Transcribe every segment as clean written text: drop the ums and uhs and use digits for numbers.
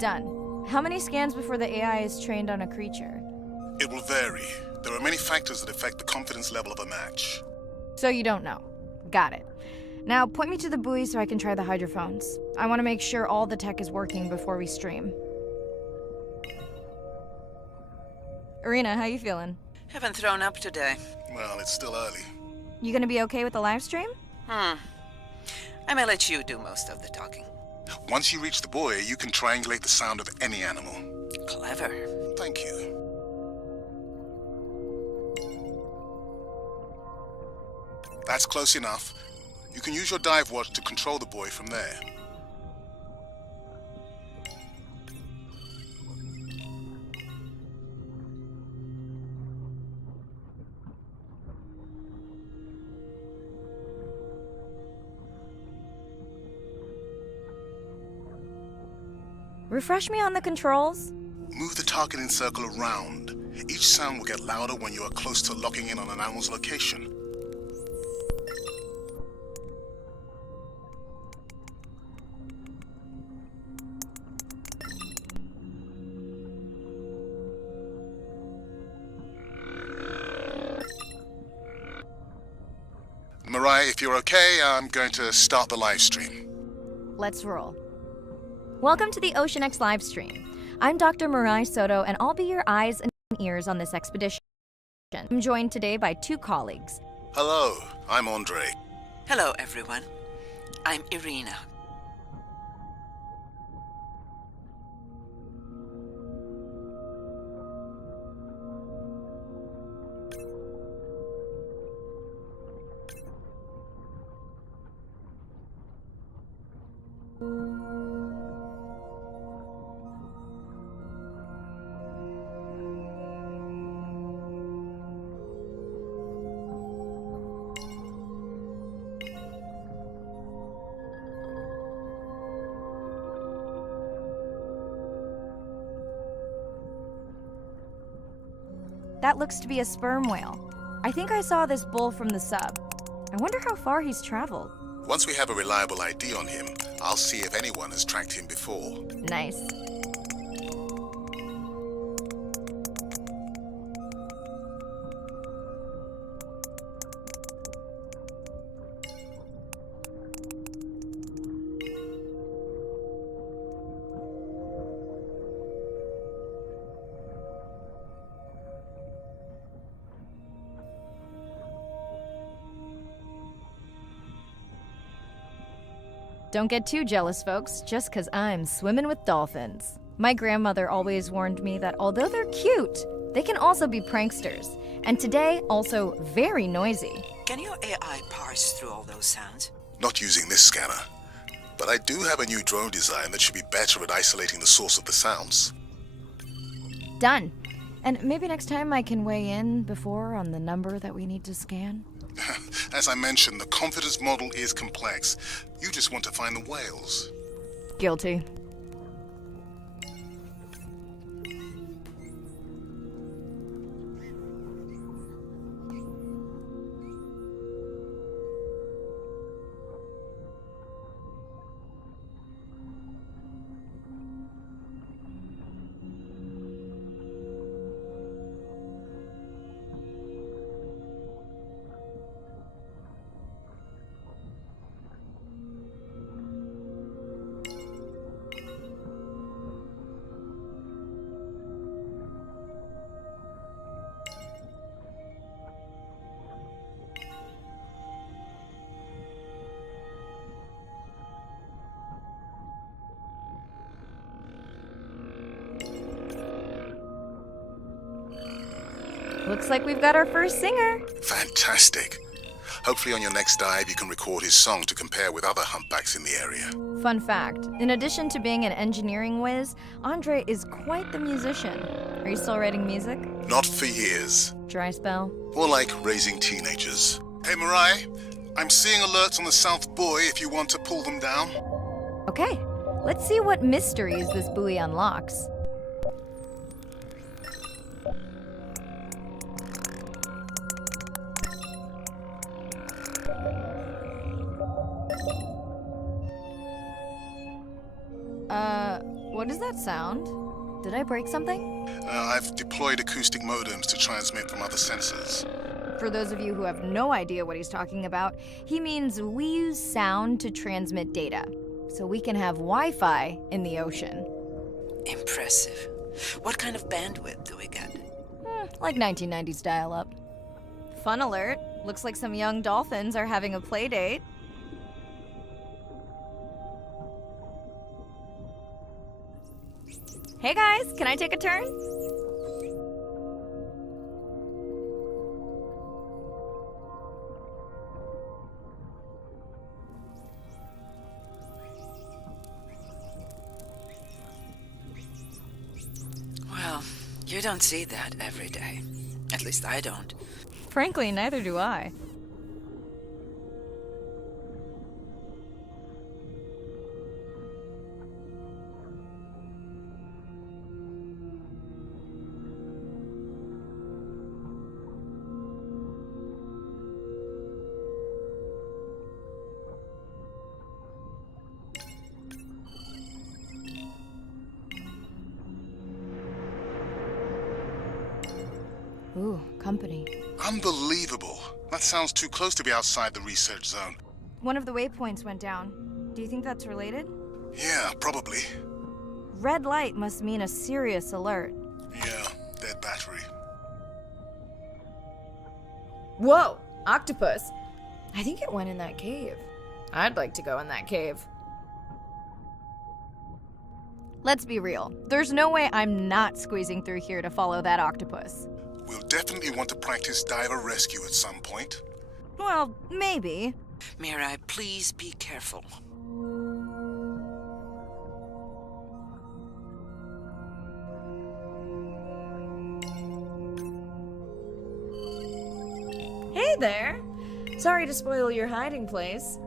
Done. How many scans before the AI is trained on a creature? It will vary. There are many factors that affect the confidence level of a match. So you don't know. Got it. Now point me to the buoy so I can try the hydrophones. I want to make sure all the tech is working before we stream. Irina, how you feeling? Haven't thrown up today. Well, it's still early. You gonna be okay with the live stream? I may let you do most of the talking. Once you reach the buoy, you can triangulate the sound of any animal. Clever. Thank you. That's close enough. You can use your dive watch to control the buoy from there. Refresh me on the controls. Move the targeting circle around. Each sound will get louder when you are close to locking in on an animal's location. Mariah, if you're okay, I'm going to start the live stream. Let's roll. Welcome to the OceanX live stream. I'm Dr. Mirai Soto, and I'll be your eyes and ears on this expedition. I'm joined today by two colleagues. Hello, I'm Andre. Hello, everyone. I'm Irina. That looks to be a sperm whale. I think I saw this bull from the sub. I wonder how far he's traveled. Once we have a reliable ID on him, I'll see if anyone has tracked him before. Nice. Don't get too jealous, folks, just 'cause I'm swimming with dolphins. My grandmother always warned me that although they're cute, they can also be pranksters. And today, also very noisy. Can your AI parse through all those sounds? Not using this scanner. But I do have a new drone design that should be better at isolating the source of the sounds. Done. And maybe next time I can weigh in before on the number that we need to scan. As I mentioned, the confidence model is complex. You just want to find the whales. Guilty. Looks like we've got our first singer. Fantastic. Hopefully on your next dive you can record his song to compare with other humpbacks in the area. Fun fact, in addition to being an engineering whiz, Andre is quite the musician. Are you still writing music? Not for years. Dry spell? Or like raising teenagers. Hey Mariah, I'm seeing alerts on the south buoy if you want to pull them down. Okay, let's see what mysteries this buoy unlocks. What does that sound? Did I break something? I've deployed acoustic modems to transmit from other sensors. For those of you who have no idea what he's talking about, he means we use sound to transmit data, so we can have Wi-Fi in the ocean. Impressive. What kind of bandwidth do we get? Like 1990s dial-up. Fun alert. Looks like some young dolphins are having a play date. Hey guys, can I take a turn? Well, you don't see that every day. At least I don't. Frankly, neither do I. Ooh, company. Unbelievable. That sounds too close to be outside the research zone. One of the waypoints went down. Do you think that's related? Yeah, probably. Red light must mean a serious alert. Yeah, dead battery. Whoa! Octopus! I think it went in that cave. I'd like to go in that cave. Let's be real. There's no way I'm not squeezing through here to follow that octopus. We'll definitely want to practice diver rescue at some point. Well, maybe. Mirai, please be careful. Hey there! Sorry to spoil your hiding place.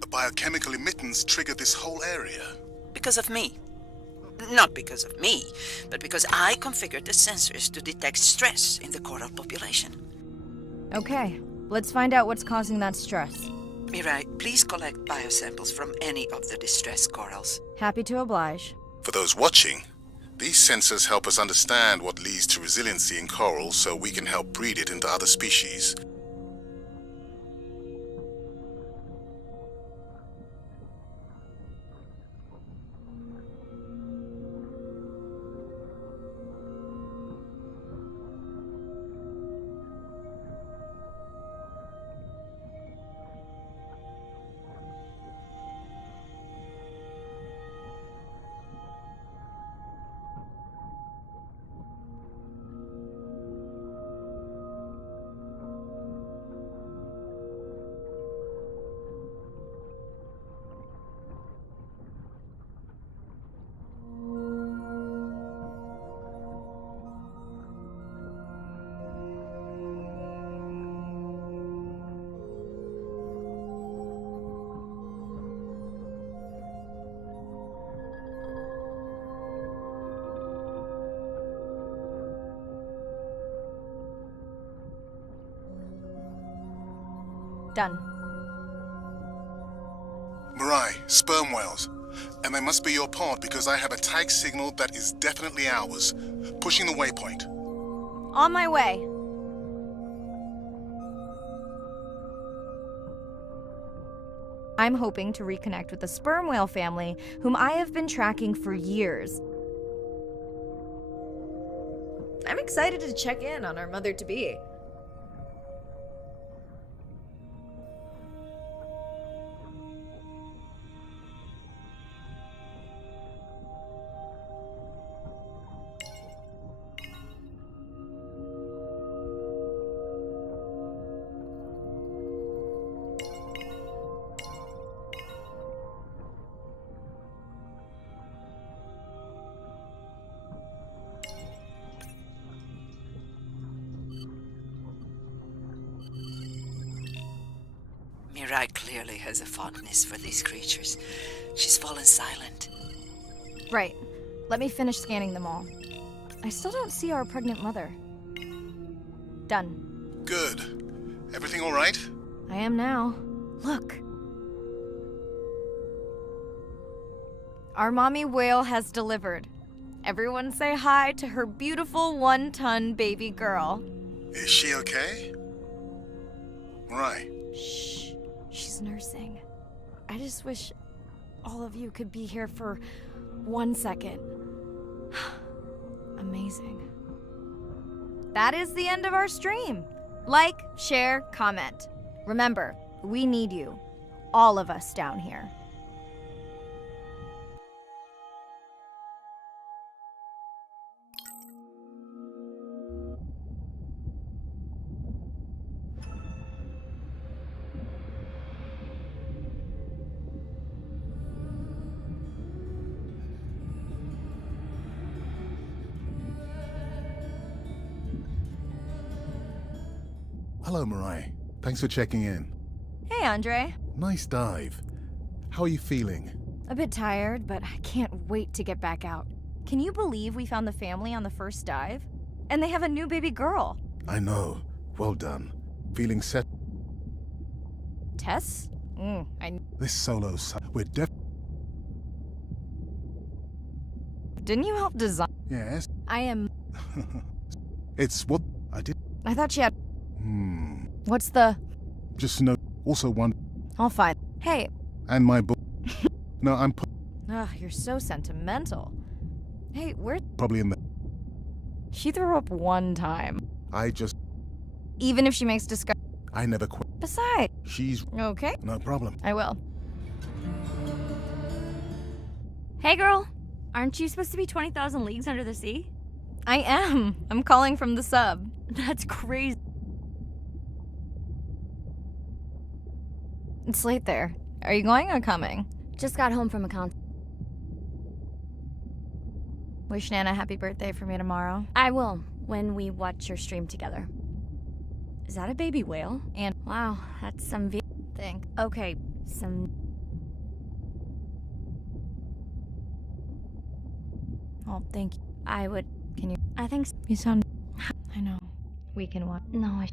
The biochemical emittance triggered this whole area. Because of me. Not because of me, but because I configured the sensors to detect stress in the coral population. Okay, let's find out what's causing that stress. Mirai, please collect biosamples from any of the distressed corals. Happy to oblige. For those watching, these sensors help us understand what leads to resiliency in coral so we can help breed it into other species. Done. Mirai, sperm whales. And they must be your pod because I have a tag signal that is definitely ours. Pushing the waypoint. On my way. I'm hoping to reconnect with the sperm whale family, whom I have been tracking for years. I'm excited to check in on our mother-to-be. Mirai clearly has a fondness for these creatures. She's fallen silent. Right. Let me finish scanning them all. I still don't see our pregnant mother. Done. Good. Everything all right? I am now. Look. Our mommy whale has delivered. Everyone say hi to her beautiful 1-ton baby girl. Is she okay? Right. Shh. She's nursing. I just wish all of you could be here for 1 second. Amazing. That is the end of our stream. Like, share, comment. Remember, we need you. All of us down here. Hello, Mirai. Thanks for checking in. Hey, Andre. Nice dive. How are you feeling? A bit tired, but I can't wait to get back out. Can you believe we found the family on the first dive? And they have a new baby girl. I know. Well done. Feeling set? Tess? This solo we're Didn't you help design? Yes. I am... It's what I did. I thought she had... What's the... Just know. Also one. I'll find... Hey. And my book. No, I'm Ugh, you're so sentimental. Hey, where... probably in the... She threw up 1 time. I just... Even if she makes discovery... I never quit. Besides... She's... Okay. No problem. I will. Hey, girl. Aren't you supposed to be 20,000 leagues under the sea? I am. I'm calling from the sub. That's crazy. It's late there. Are you going or coming? Just got home from a con. Wish Nana happy birthday for me tomorrow. I will, when we watch your stream together. Is that a baby whale? And wow, that's some think. Okay, some... Oh, thank you. I would... Can you... I think... You sound... I know. We can watch. No,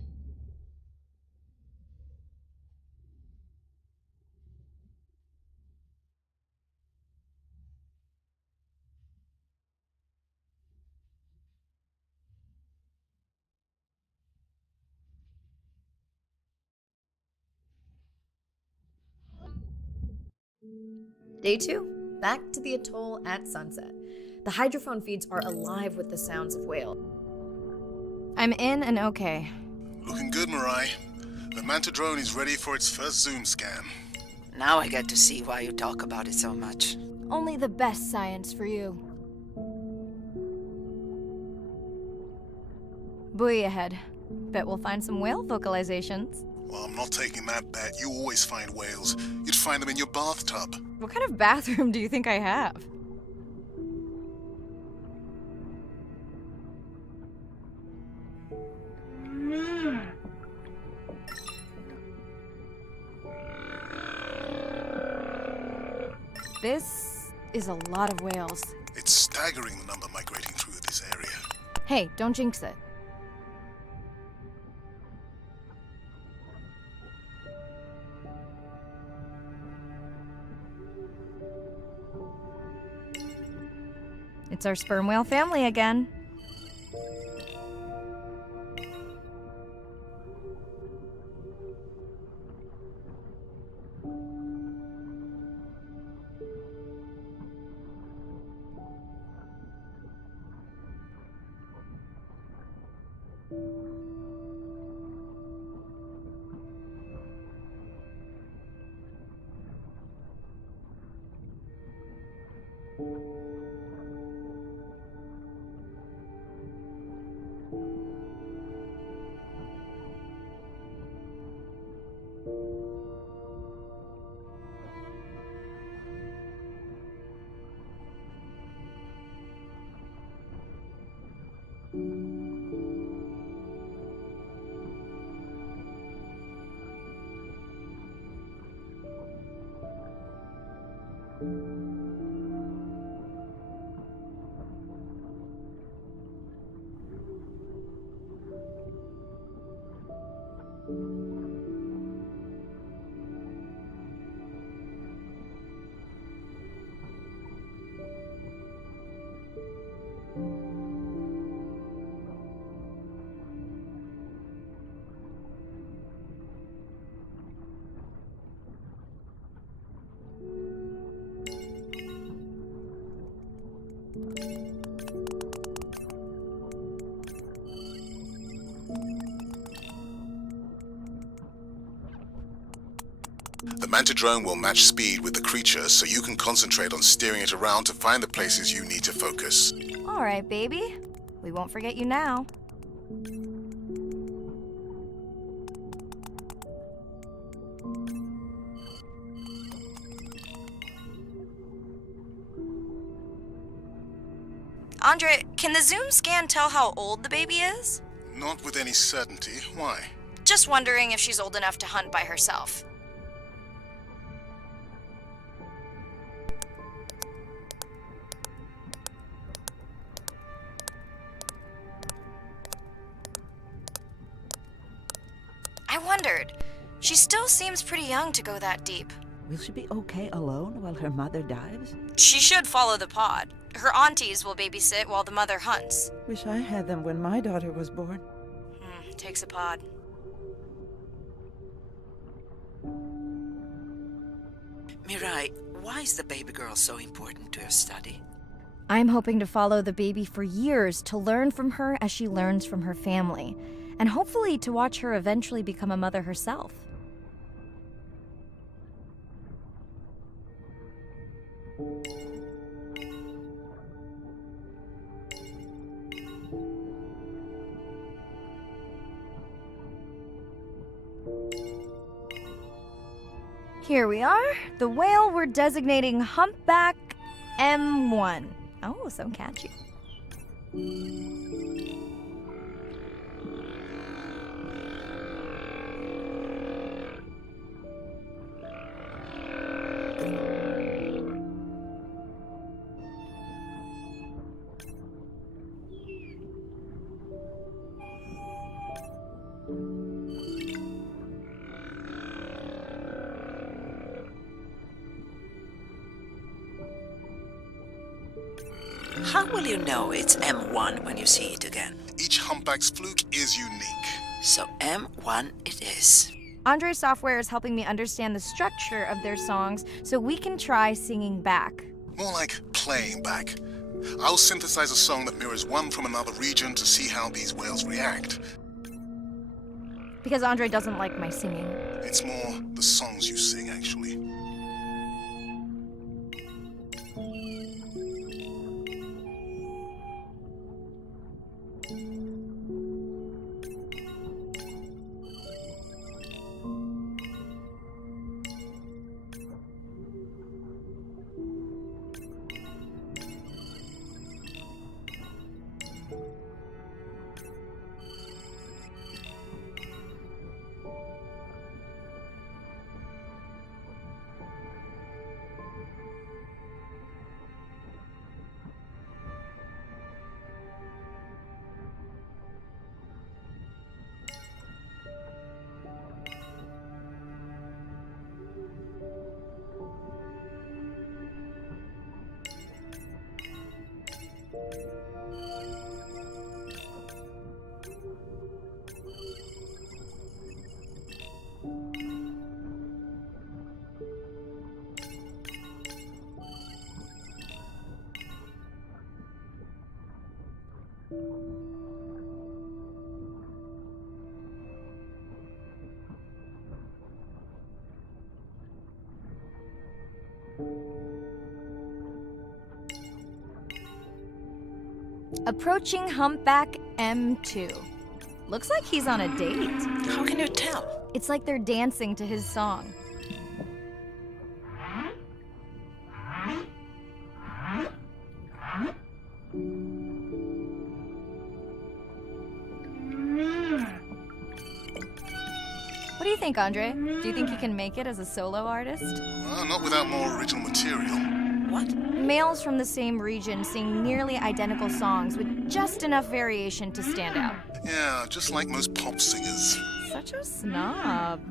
Day 2. Back to the atoll at sunset. The hydrophone feeds are alive with the sounds of whale. I'm in and okay. Looking good, Mirai. The Manta drone is ready for its first zoom scan. Now I get to see why you talk about it so much. Only the best science for you. Buoy ahead. Bet we'll find some whale vocalizations. Well, I'm not taking that bet. You always find whales. You'd find them in your bathtub. What kind of bathroom do you think I have? This is a lot of whales. It's staggering the number migrating through this area. Hey, don't jinx it. It's our sperm whale family again. The Manta drone will match speed with the creature, so you can concentrate on steering it around to find the places you need to focus. All right, baby. We won't forget you now. Andre, can the zoom scan tell how old the baby is? Not with any certainty. Why? Just wondering if she's old enough to hunt by herself. I wondered. She still seems pretty young to go that deep. Will she be okay alone while her mother dives? She should follow the pod. Her aunties will babysit while the mother hunts. Wish I had them when my daughter was born. Takes a pod. Mirai, why is the baby girl so important to your study? I'm hoping to follow the baby for years to learn from her as she learns from her family, and hopefully to watch her eventually become a mother herself. Here we are, the whale we're designating Humpback M1. Oh, so catchy. How will you know it's M1 when you see it again? Each humpback's fluke is unique. So M1 it is. Andre's software is helping me understand the structure of their songs so we can try singing back. More like playing back. I'll synthesize a song that mirrors one from another region to see how these whales react. Because Andre doesn't like my singing. It's more the songs you sing, actually. Approaching humpback M2. Looks like he's on a date. How can you tell? It's like they're dancing to his song. What do you think, Andre? Do you think he can make it as a solo artist? Not without more original material. What? Males from the same region sing nearly identical songs with just enough variation to stand out. Yeah, just like most pop singers. Such a snob.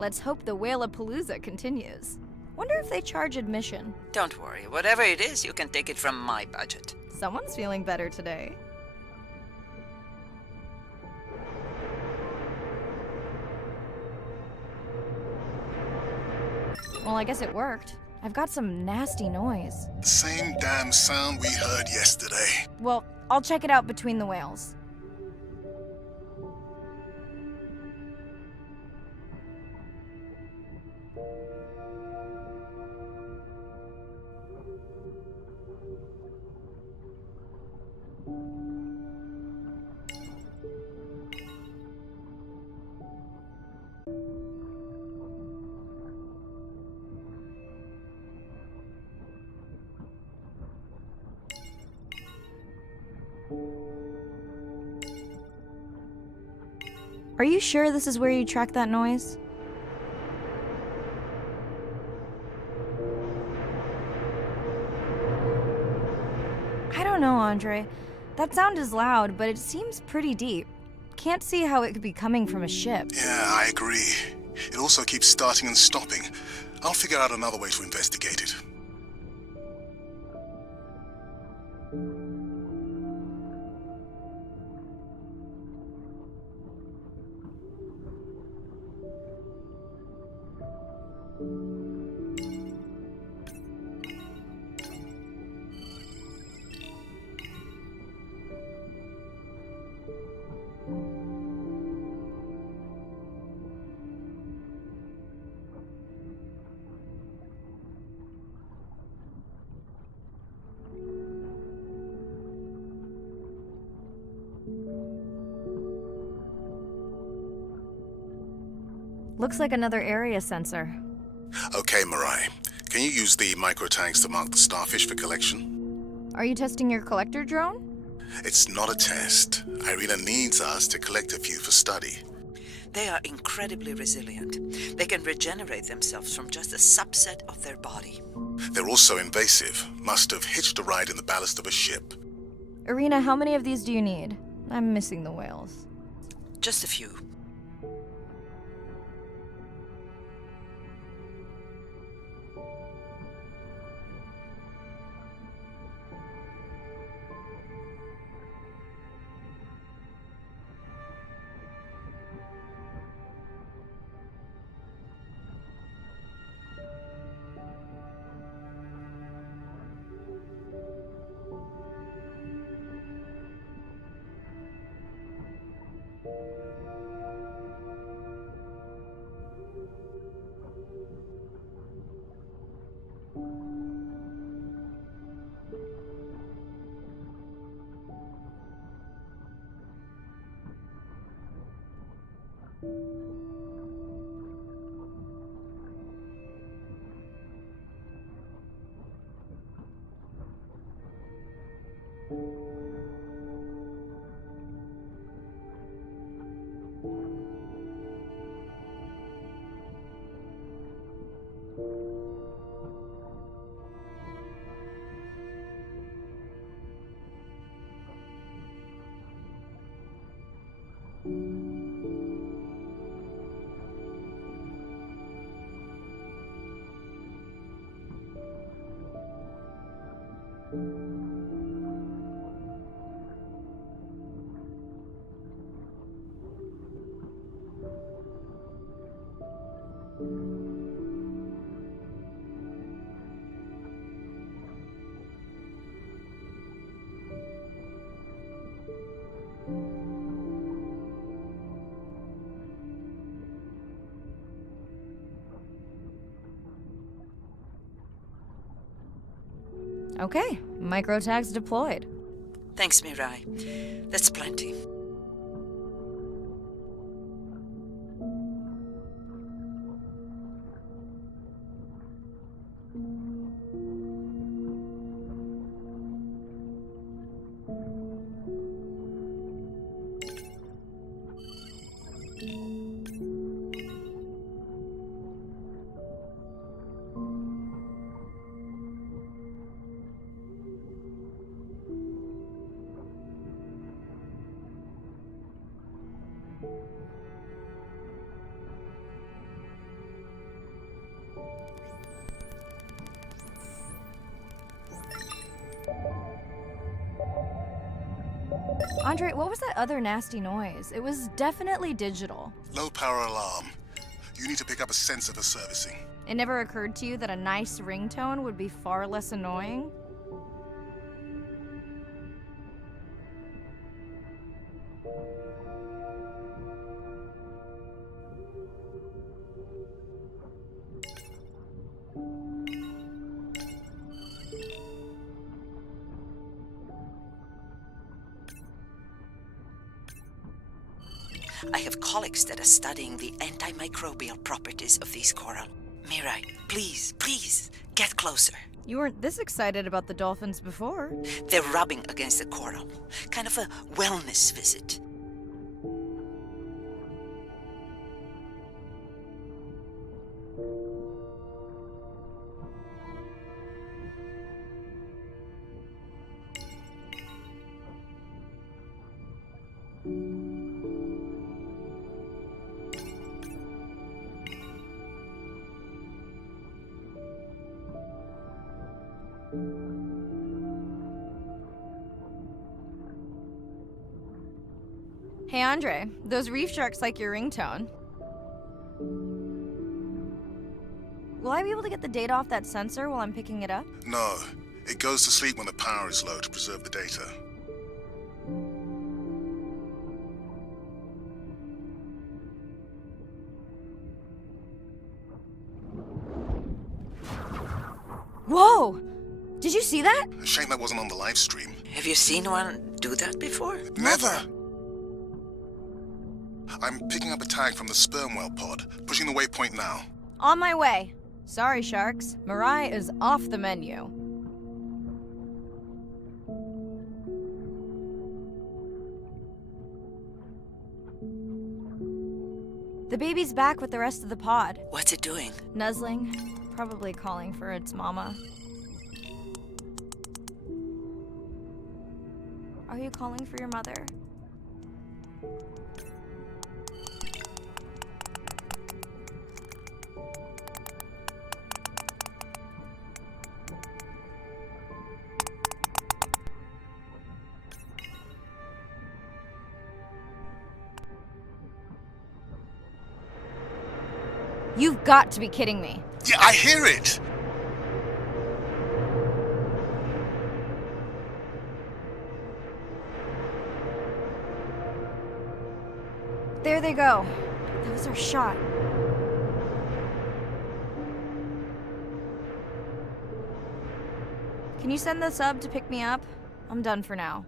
Let's hope the Whalapalooza continues. Wonder if they charge admission. Don't worry. Whatever it is, you can take it from my budget. Someone's feeling better today. Well, I guess it worked. I've got some nasty noise. Same damn sound we heard yesterday. Well, I'll check it out between the whales. Are you sure this is where you track that noise? I don't know, Andre. That sound is loud, but it seems pretty deep. Can't see how it could be coming from a ship. Yeah, I agree. It also keeps starting and stopping. I'll figure out another way to investigate it. Looks like another area sensor. Okay, Mirai. Can you use the micro-tanks to mark the starfish for collection? Are you testing your collector drone? It's not a test. Irina needs us to collect a few for study. They are incredibly resilient. They can regenerate themselves from just a subset of their body. They're also invasive. Must have hitched a ride in the ballast of a ship. Irina, how many of these do you need? I'm missing the whales. Just a few. Okay, micro tags deployed. Thanks, Mirai. That's plenty. Andre, what was that other nasty noise? It was definitely digital. Low power alarm. You need to pick up a sensor for servicing. It never occurred to you that a nice ringtone would be far less annoying? I have colleagues that are studying the antimicrobial properties of these coral. Mirai, please, get closer. You weren't this excited about the dolphins before. They're rubbing against the coral. Kind of a wellness visit. Hey Andre, those reef sharks like your ringtone. Will I be able to get the data off that sensor while I'm picking it up? No, it goes to sleep when the power is low to preserve the data. Whoa! Did you see that? Shame that wasn't on the live stream. Have you seen one do that before? Never! I'm picking up a tag from the sperm whale pod, pushing the waypoint now. On my way. Sorry, sharks. Mirai is off the menu. The baby's back with the rest of the pod. What's it doing? Nuzzling. Probably calling for its mama. Are you calling for your mother? You've got to be kidding me. Yeah, I hear it! There they go. That was our shot. Can you send the sub to pick me up? I'm done for now.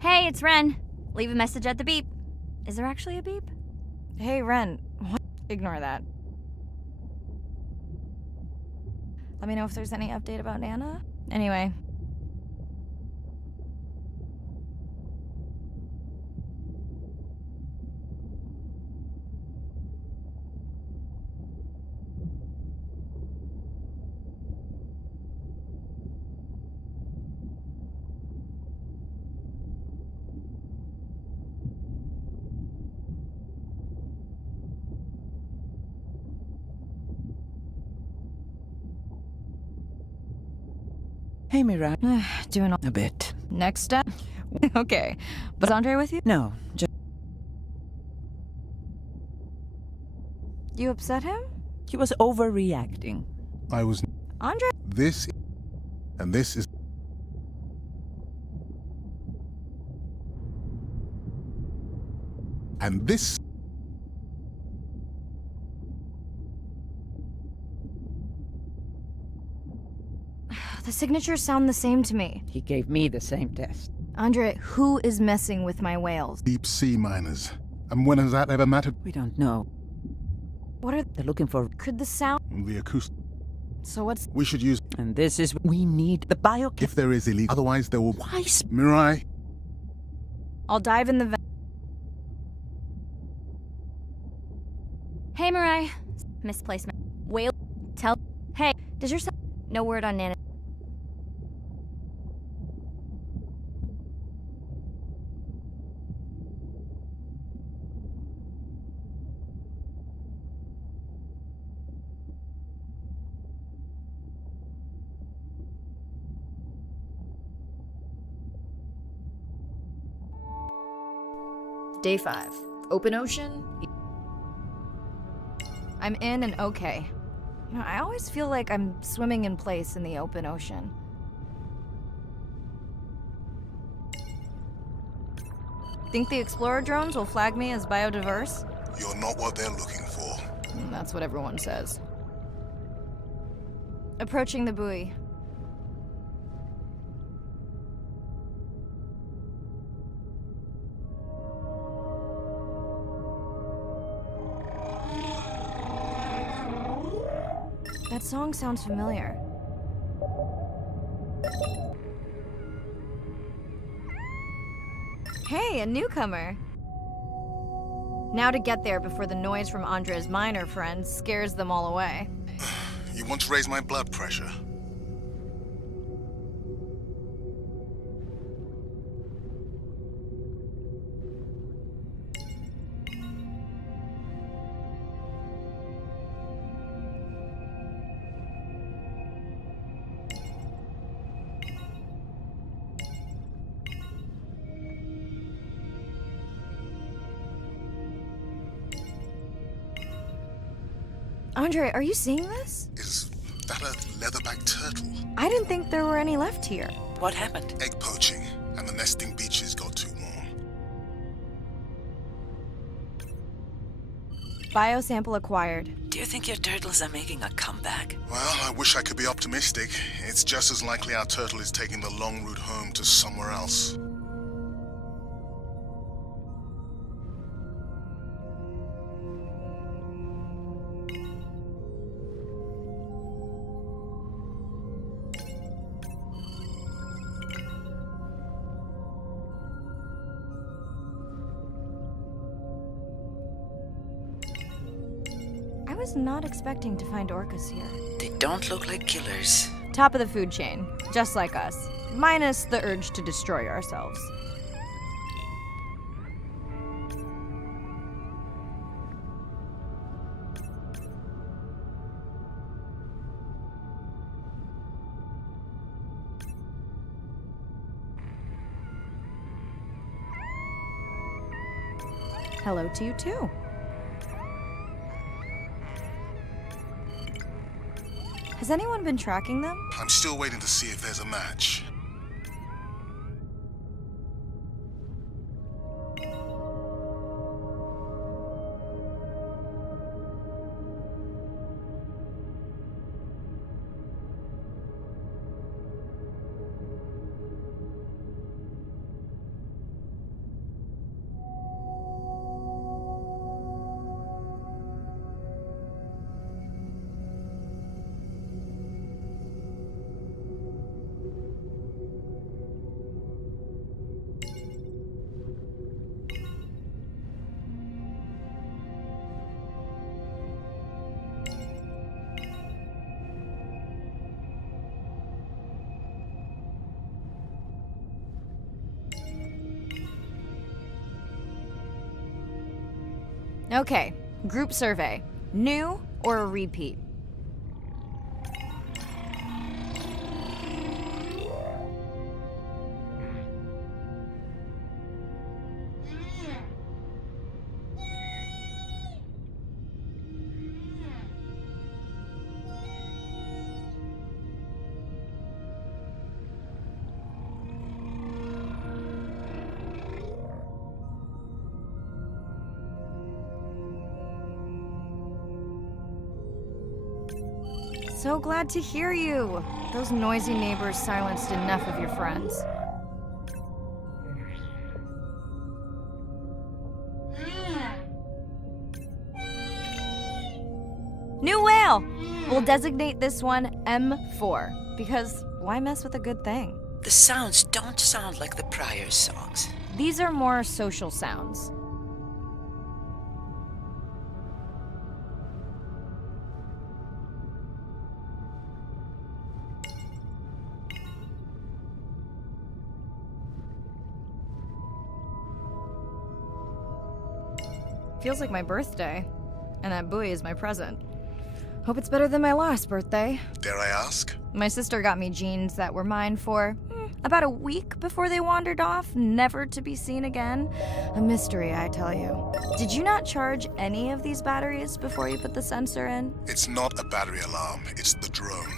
Hey, it's Ren. Leave a message at the beep. Is there actually a beep? Hey, Ren. What? Ignore that. Let me know if there's any update about Nana. Anyway. Hey, Mirai. Doing all A bit. next step? Okay. But is Andre with you? No, just You upset him? he was overreacting. I was. Andre? This. And this is. And this. The signatures sound the same to me. He gave me the same test. Andre, who is messing with my whales? Deep sea miners. And when has that ever mattered? We don't know. What are... They're looking for... Could the sound... The acoustic. So what's... We should use. And this is... We need the biochem... If there is illegal. Otherwise, there will. Why... Mirai. I'll dive in the vent. Hey, Mirai. Misplacement. Whale. Tell. Hey, does your son. No word on Nana. Day 5. Open ocean. I'm in and okay. You know, I always feel like I'm swimming in place in the open ocean. Think the Explorer drones will flag me as biodiverse? You're not what they're looking for. That's what everyone says. Approaching the buoy. That song sounds familiar. Hey, a newcomer. Now to get there before the noise from Andre's miner friends scares them all away. You want to raise my blood pressure? Andre, are you seeing this? Is that a leatherback turtle? I didn't think there were any left here. What happened? Egg poaching, and the nesting beaches got too warm. Biosample acquired. Do you think your turtles are making a comeback? Well, I wish I could be optimistic. It's just as likely our turtle is taking the long route home to somewhere else. I was not expecting to find orcas here. They don't look like killers. Top of the food chain, just like us. Minus the urge to destroy ourselves. Hello to you too. Has anyone been tracking them? I'm still waiting to see if there's a match. Okay, group survey. New or a repeat? So glad to hear you. Those noisy neighbors silenced enough of your friends. New whale! We'll designate this one M4, because why mess with a good thing? The sounds don't sound like the prior songs. These are more social sounds. Feels like my birthday, and that buoy is my present. Hope it's better than my last birthday. Dare I ask? My sister got me jeans that were mine for about a week before they wandered off, never to be seen again. A mystery, I tell you. Did you not charge any of these batteries before you put the sensor in? It's not a battery alarm, it's the drone.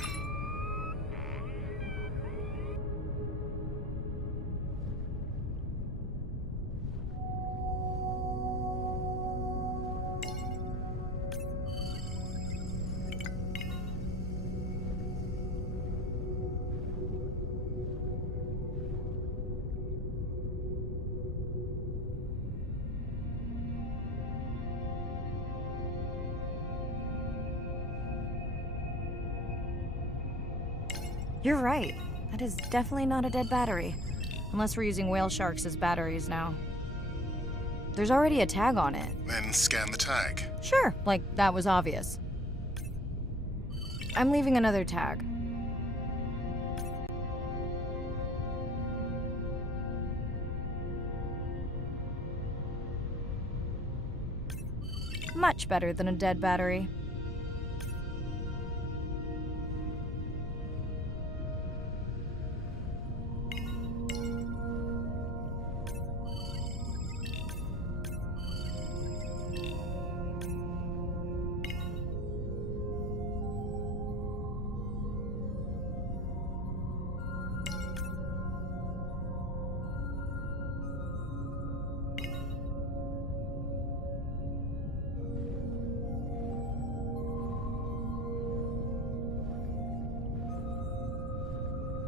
You're right. That is definitely not a dead battery. Unless we're using whale sharks as batteries now. There's already a tag on it. Then scan the tag. Sure, like that was obvious. I'm leaving another tag. Much better than a dead battery.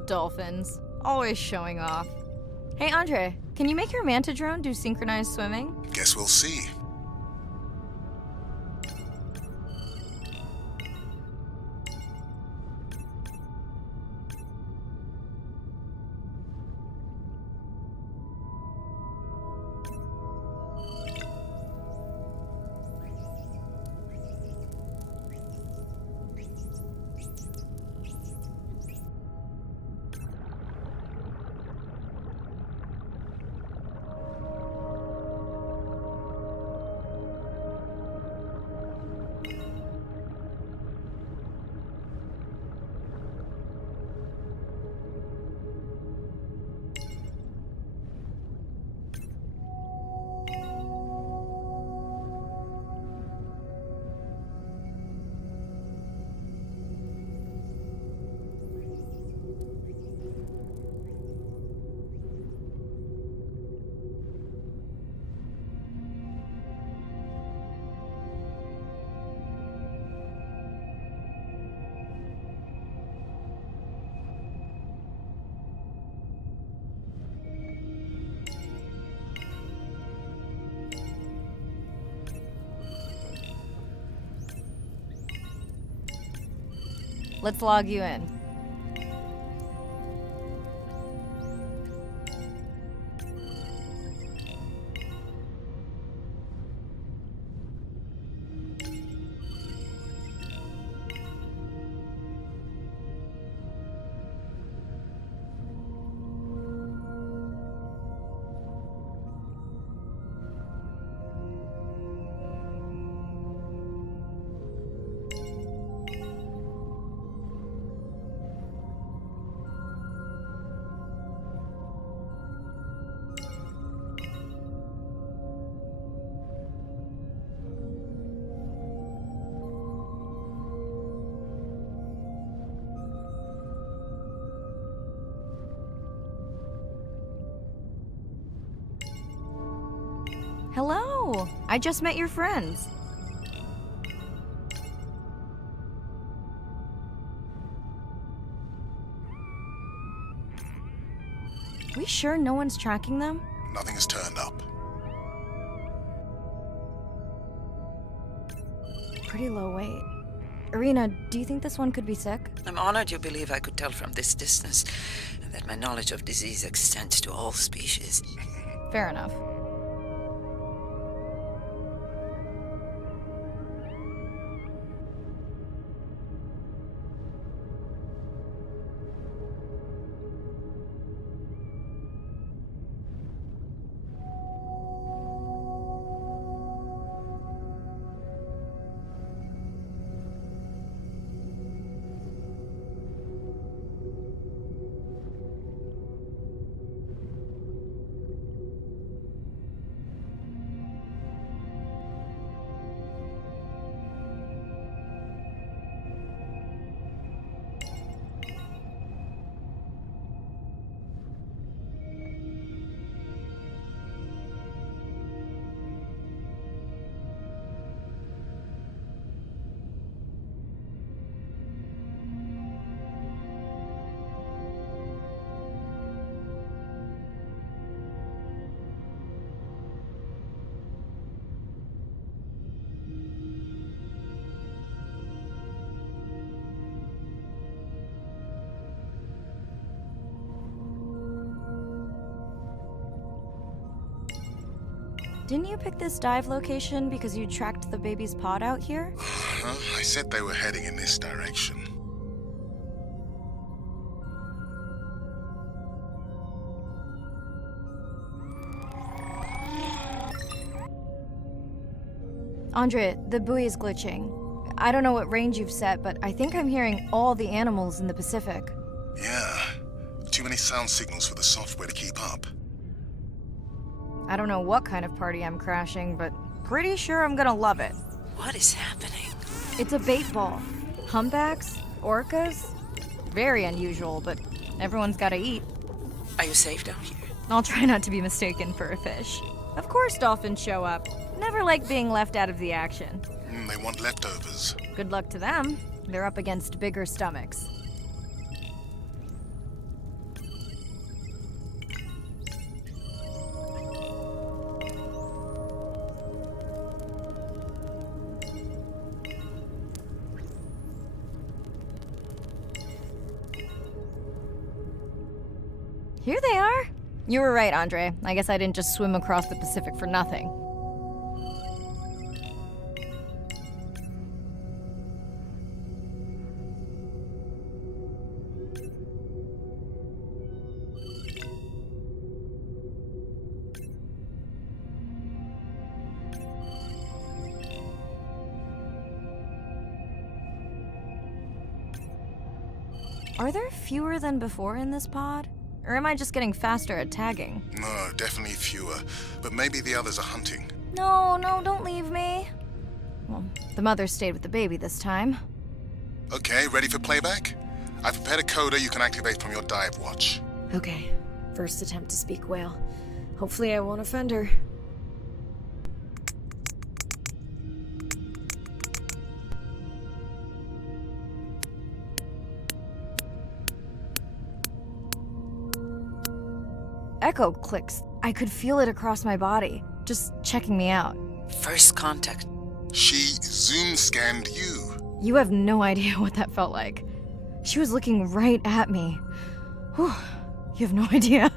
Dolphins. Always showing off. Hey, Andre, can you make your manta drone do synchronized swimming? Guess we'll see. Let's log you in. Hello! I just met your friends. We sure no one's tracking them? Nothing has turned up. Pretty low weight. Irina, do you think this one could be sick? I'm honored you believe I could tell from this distance that my knowledge of disease extends to all species. Fair enough. Didn't you pick this dive location because you tracked the baby's pod out here? I said they were heading in this direction. Andre, the buoy is glitching. I don't know what range you've set, but I think I'm hearing all the animals in the Pacific. Yeah. Too many sound signals for the software to keep up. I don't know what kind of party I'm crashing, but pretty sure I'm gonna love it. What is happening? It's a bait ball. Humpbacks? Orcas? Very unusual, but everyone's gotta eat. Are you safe down here? I'll try not to be mistaken for a fish. Of course dolphins show up. Never like being left out of the action. They want leftovers. Good luck to them. They're up against bigger stomachs. Here they are. You were right, Andre. I guess I didn't just swim across the Pacific for nothing. Are there fewer than before in this pod? Or am I just getting faster at tagging? No, definitely fewer. But maybe the others are hunting. No, don't leave me. Well, the mother stayed with the baby this time. Okay, ready for playback? I've prepared a coder you can activate from your dive watch. Okay, first attempt to speak whale. Hopefully I won't offend her. Echo clicks. I could feel it across my body, just checking me out. First contact. She zoom scanned you. You have no idea what that felt like. She was looking right at me. Whew, you have no idea.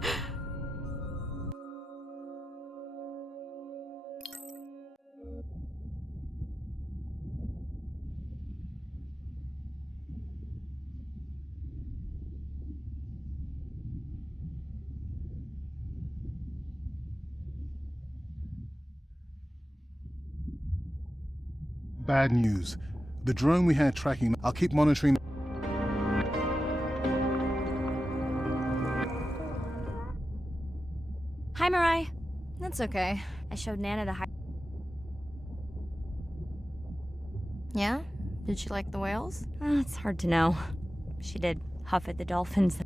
Bad news. The drone we had tracking, I'll keep monitoring. Hi, Mirai. That's okay. I showed Nana the high. Yeah? Did she like the whales? It's hard to know. She did huff at the dolphins.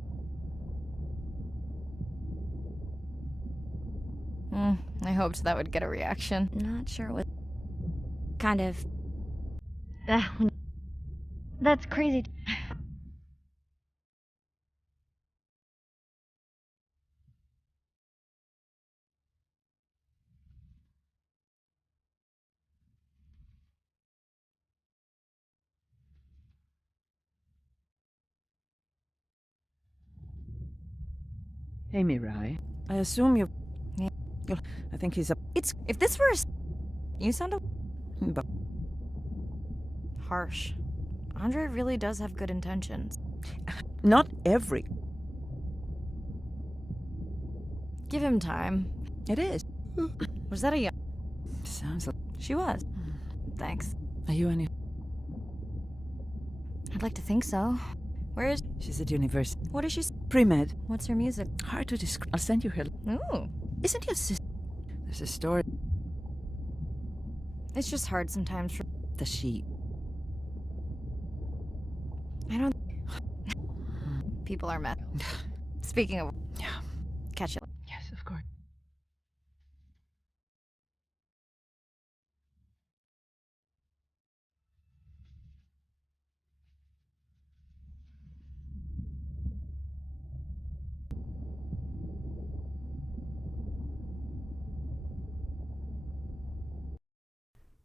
I hoped that would get a reaction. Not sure what. Kind of. That's crazy. Hey, Mirai. I assume you... Yeah. I think he's a... It's if this were you sound But harsh. Andre really does have good intentions. not every... Give him time. It is. Was that a young? Sounds like... She was. Thanks. Are you any... I'd like to think so. Where is? She's at university. What is she? Pre-med. What's her music? Hard to describe. I'll send you her... Ooh. Isn't your sister... There's a story... It's just hard sometimes for. The she... I don't. People are mad. Speaking of. Yeah. Catch you. Yes, of course.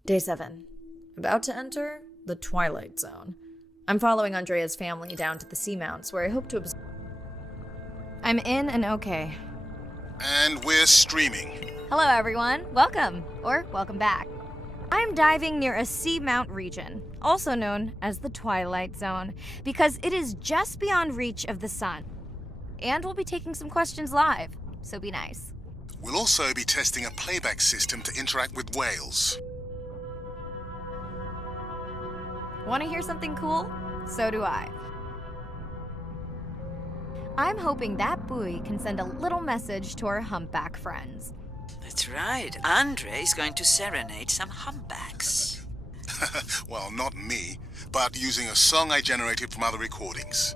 Day 7. About to enter the Twilight Zone. I'm following Andrea's family down to the Seamounts, where I hope to observe. I'm in and okay. And we're streaming. Hello, everyone. Welcome, or welcome back. I'm diving near a seamount region, also known as the Twilight Zone, because it is just beyond reach of the sun. And we'll be taking some questions live, so be nice. We'll also be testing a playback system to interact with whales. Want to hear something cool? So do I. I'm hoping that buoy can send a little message to our humpback friends. That's right. Andre is going to serenade some humpbacks. Well, not me, but using a song I generated from other recordings.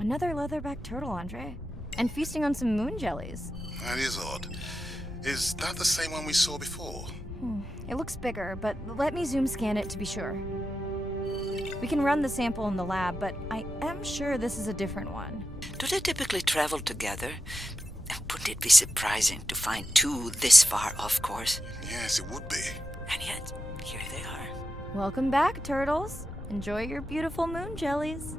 Another leatherback turtle, Andre. And feasting on some moon jellies. That is odd. Is that the same one we saw before? It looks bigger, but let me zoom scan it to be sure. We can run the sample in the lab, but I am sure this is a different one. Do they typically travel together? Wouldn't it be surprising to find two this far off course? Yes, it would be. And yet, here they are. Welcome back, turtles. Enjoy your beautiful moon jellies.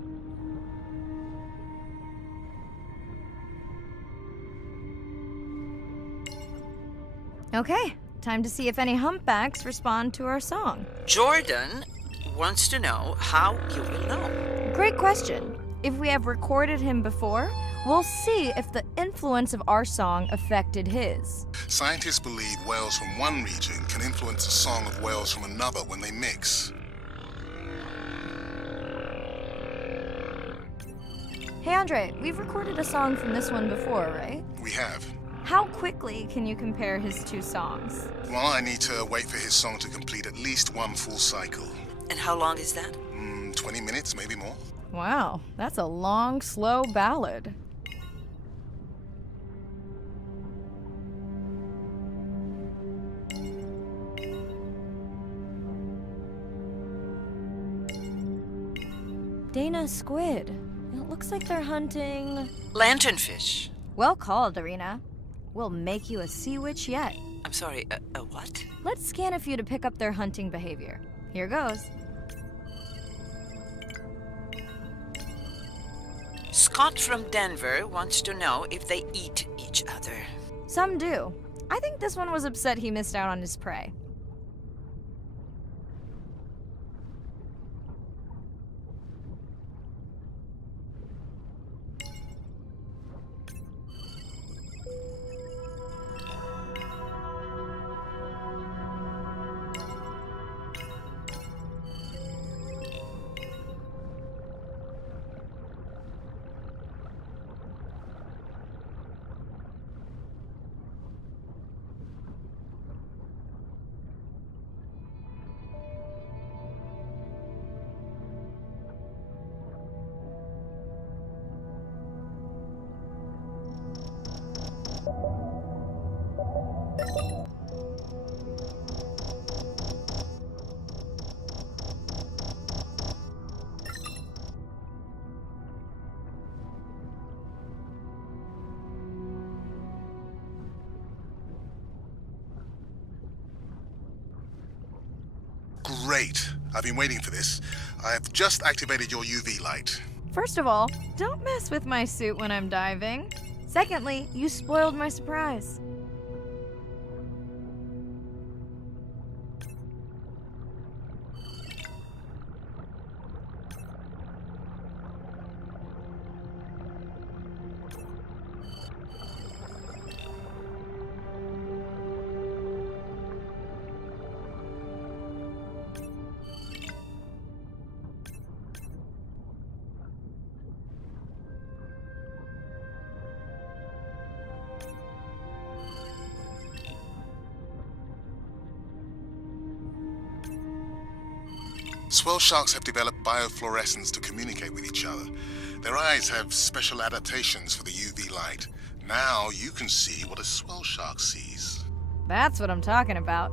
Okay, time to see if any humpbacks respond to our song. Jordan wants to know how you will know. Great question. If we have recorded him before, we'll see if the influence of our song affected his. Scientists believe whales from one region can influence the song of whales from another when they mix. Hey Andre, we've recorded a song from this one before, right? We have. How quickly can you compare his two songs? Well, I need to wait for his song to complete at least one full cycle. And how long is that? 20 minutes, maybe more. Wow, that's a long, slow ballad. Dana squid. It looks like they're hunting... Lanternfish. Well called, Arena. We'll make you a sea witch yet. I'm sorry, a what? Let's scan a few to pick up their hunting behavior. Here goes. Scott from Denver wants to know if they eat each other. Some do. I think this one was upset he missed out on his prey. Great. I've been waiting for this. I've just activated your UV light. First of all, don't mess with my suit when I'm diving. Secondly, you spoiled my surprise. Swell sharks have developed biofluorescence to communicate with each other. Their eyes have special adaptations for the UV light. Now you can see what a swell shark sees. That's what I'm talking about.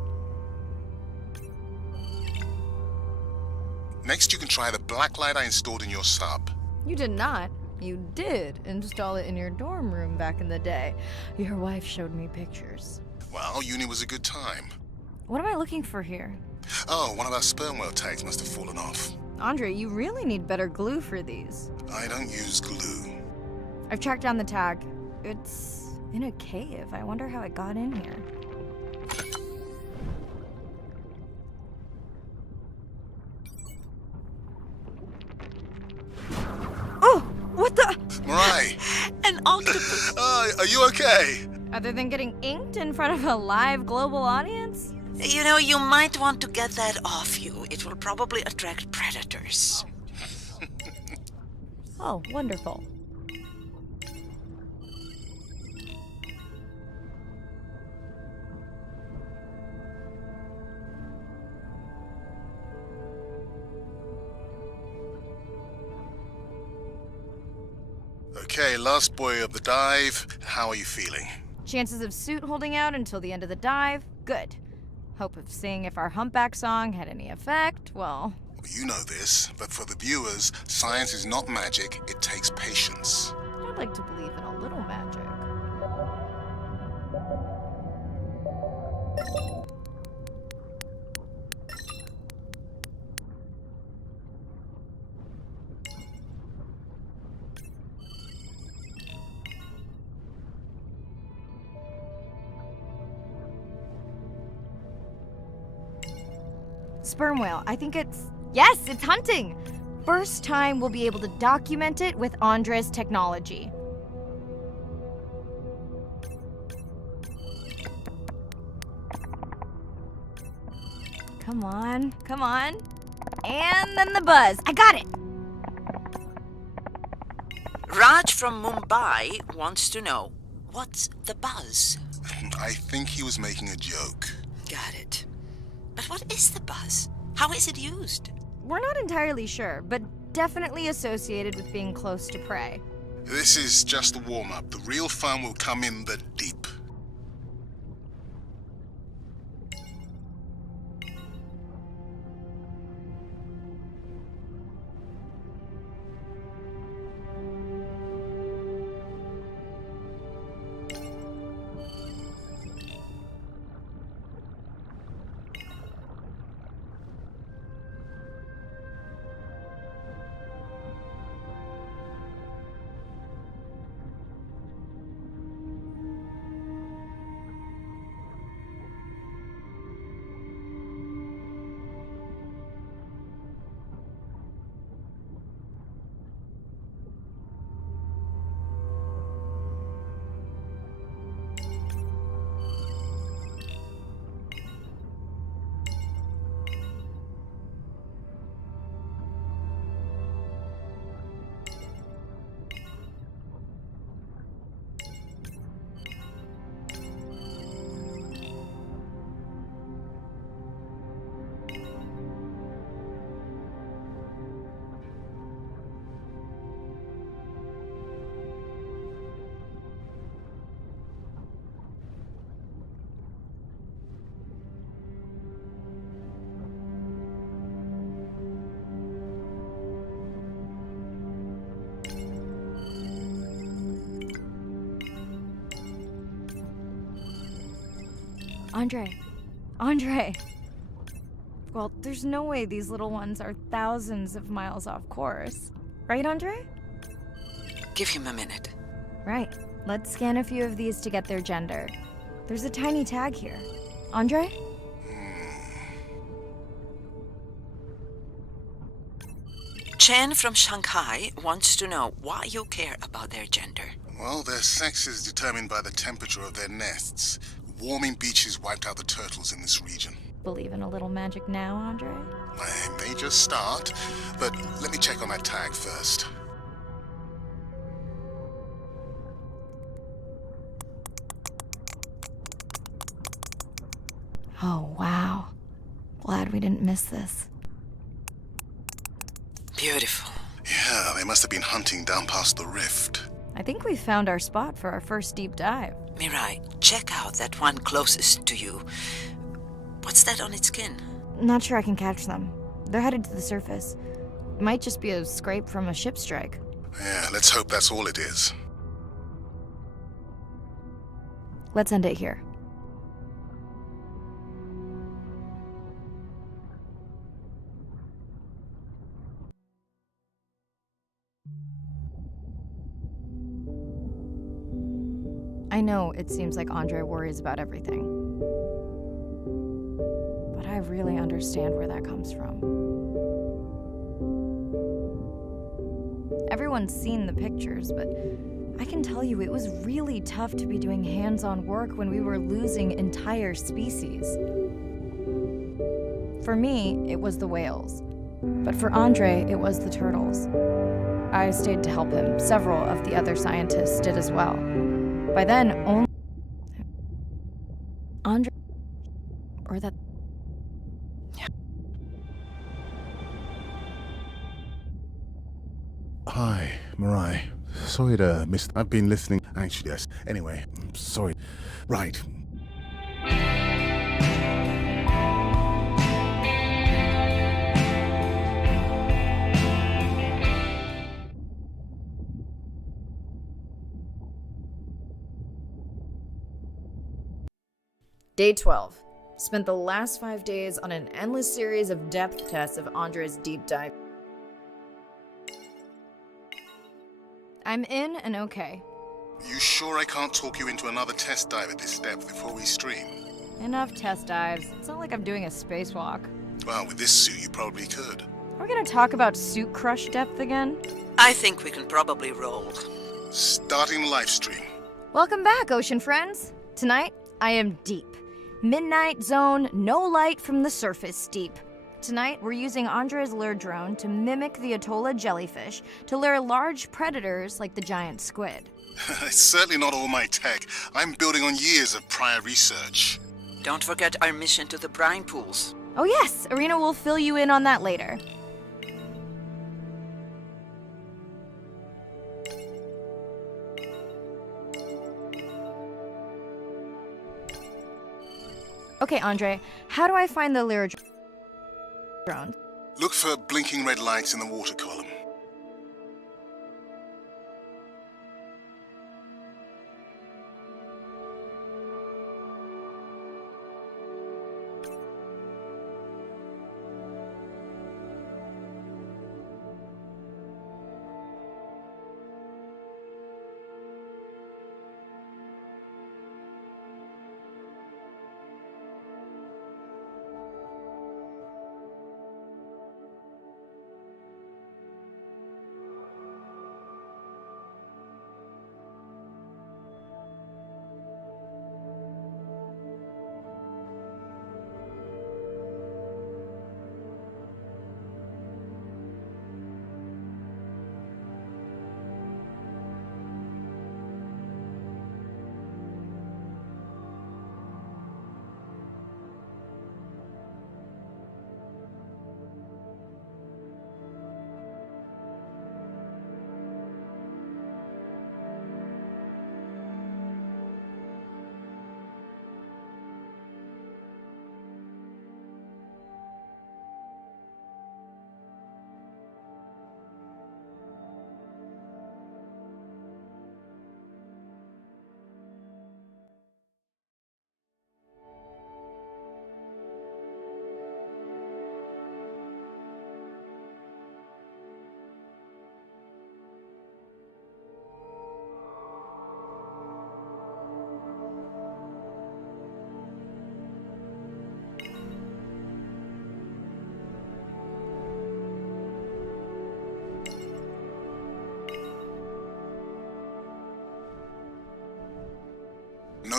Next, you can try the black light I installed in your sub. You did not. You did install it in your dorm room back in the day. Your wife showed me pictures. Well, uni was a good time. What am I looking for here? Oh, one of our sperm whale tags must have fallen off. Andre, you really need better glue for these. I don't use glue. I've tracked down the tag. It's in a cave. I wonder how it got in here. Oh! What the? Mirai! An octopus! Are you okay? Other than getting inked in front of a live global audience? You know, you might want to get that off you. It will probably attract predators. Oh, wonderful. Okay, last boy of the dive. How are you feeling? Chances of suit holding out until the end of the dive? Good. Hope of seeing if our humpback song had any effect? Well, You know this, but for the viewers, science is not magic, it takes patience. I'd like to believe in a little magic. Sperm whale. I think it's... Yes, it's hunting! First time we'll be able to document it with Andre's technology. Come on, come on. And then the buzz. I got it! Raj from Mumbai wants to know, what's the buzz? I think he was making a joke. Got it. But what is the buzz? How is it used? We're not entirely sure, but definitely associated with being close to prey. This is just the warm-up. The real fun will come in the deep. Andre. Well, there's no way these little ones are thousands of miles off course. Right, Andre? Give him a minute. Right. Let's scan a few of these to get their gender. There's a tiny tag here. Andre? Chen from Shanghai wants to know why you care about their gender. Well, their sex is determined by the temperature of their nests. Warming beaches wiped out the turtles in this region. Believe in a little magic now, Andre? I may just start, but let me check on that tag first. Oh, wow. Glad we didn't miss this. Beautiful. Yeah, they must have been hunting down past the rift. I think we found our spot for our first deep dive. Mirai, check out that one closest to you. What's that on its skin? Not sure I can catch them. They're headed to the surface. Might just be a scrape from a ship strike. Yeah, let's hope that's all it is. Let's end it here. I know it seems like Andre worries about everything. But I really understand where that comes from. Everyone's seen the pictures, but I can tell you it was really tough to be doing hands-on work when we were losing entire species. For me, it was the whales. But for Andre, it was the turtles. I stayed to help him. Several of the other scientists did as well. By then, only Andre or that. Hi, Mirai. Sorry to miss. I've been listening. Actually, yes. Anyway, sorry. Right. Day 12. Spent the last 5 days on an endless series of depth tests of Andre's deep dive. I'm in and okay. You sure I can't talk you into another test dive at this depth before we stream? Enough test dives. It's not like I'm doing a spacewalk. Well, with this suit, you probably could. Are we gonna talk about suit crush depth again? I think we can probably roll. Starting the live stream. Welcome back, ocean friends. Tonight, I am deep. Midnight zone, no light from the surface deep. Tonight, we're using Andre's lure drone to mimic the Atolla jellyfish to lure large predators like the giant squid. It's certainly not all my tech. I'm building on years of prior research. Don't forget our mission to the brine pools. Oh yes, Arena will fill you in on that later. Okay, Andre, how do I find the lure drone? Look for blinking red lights in the water column.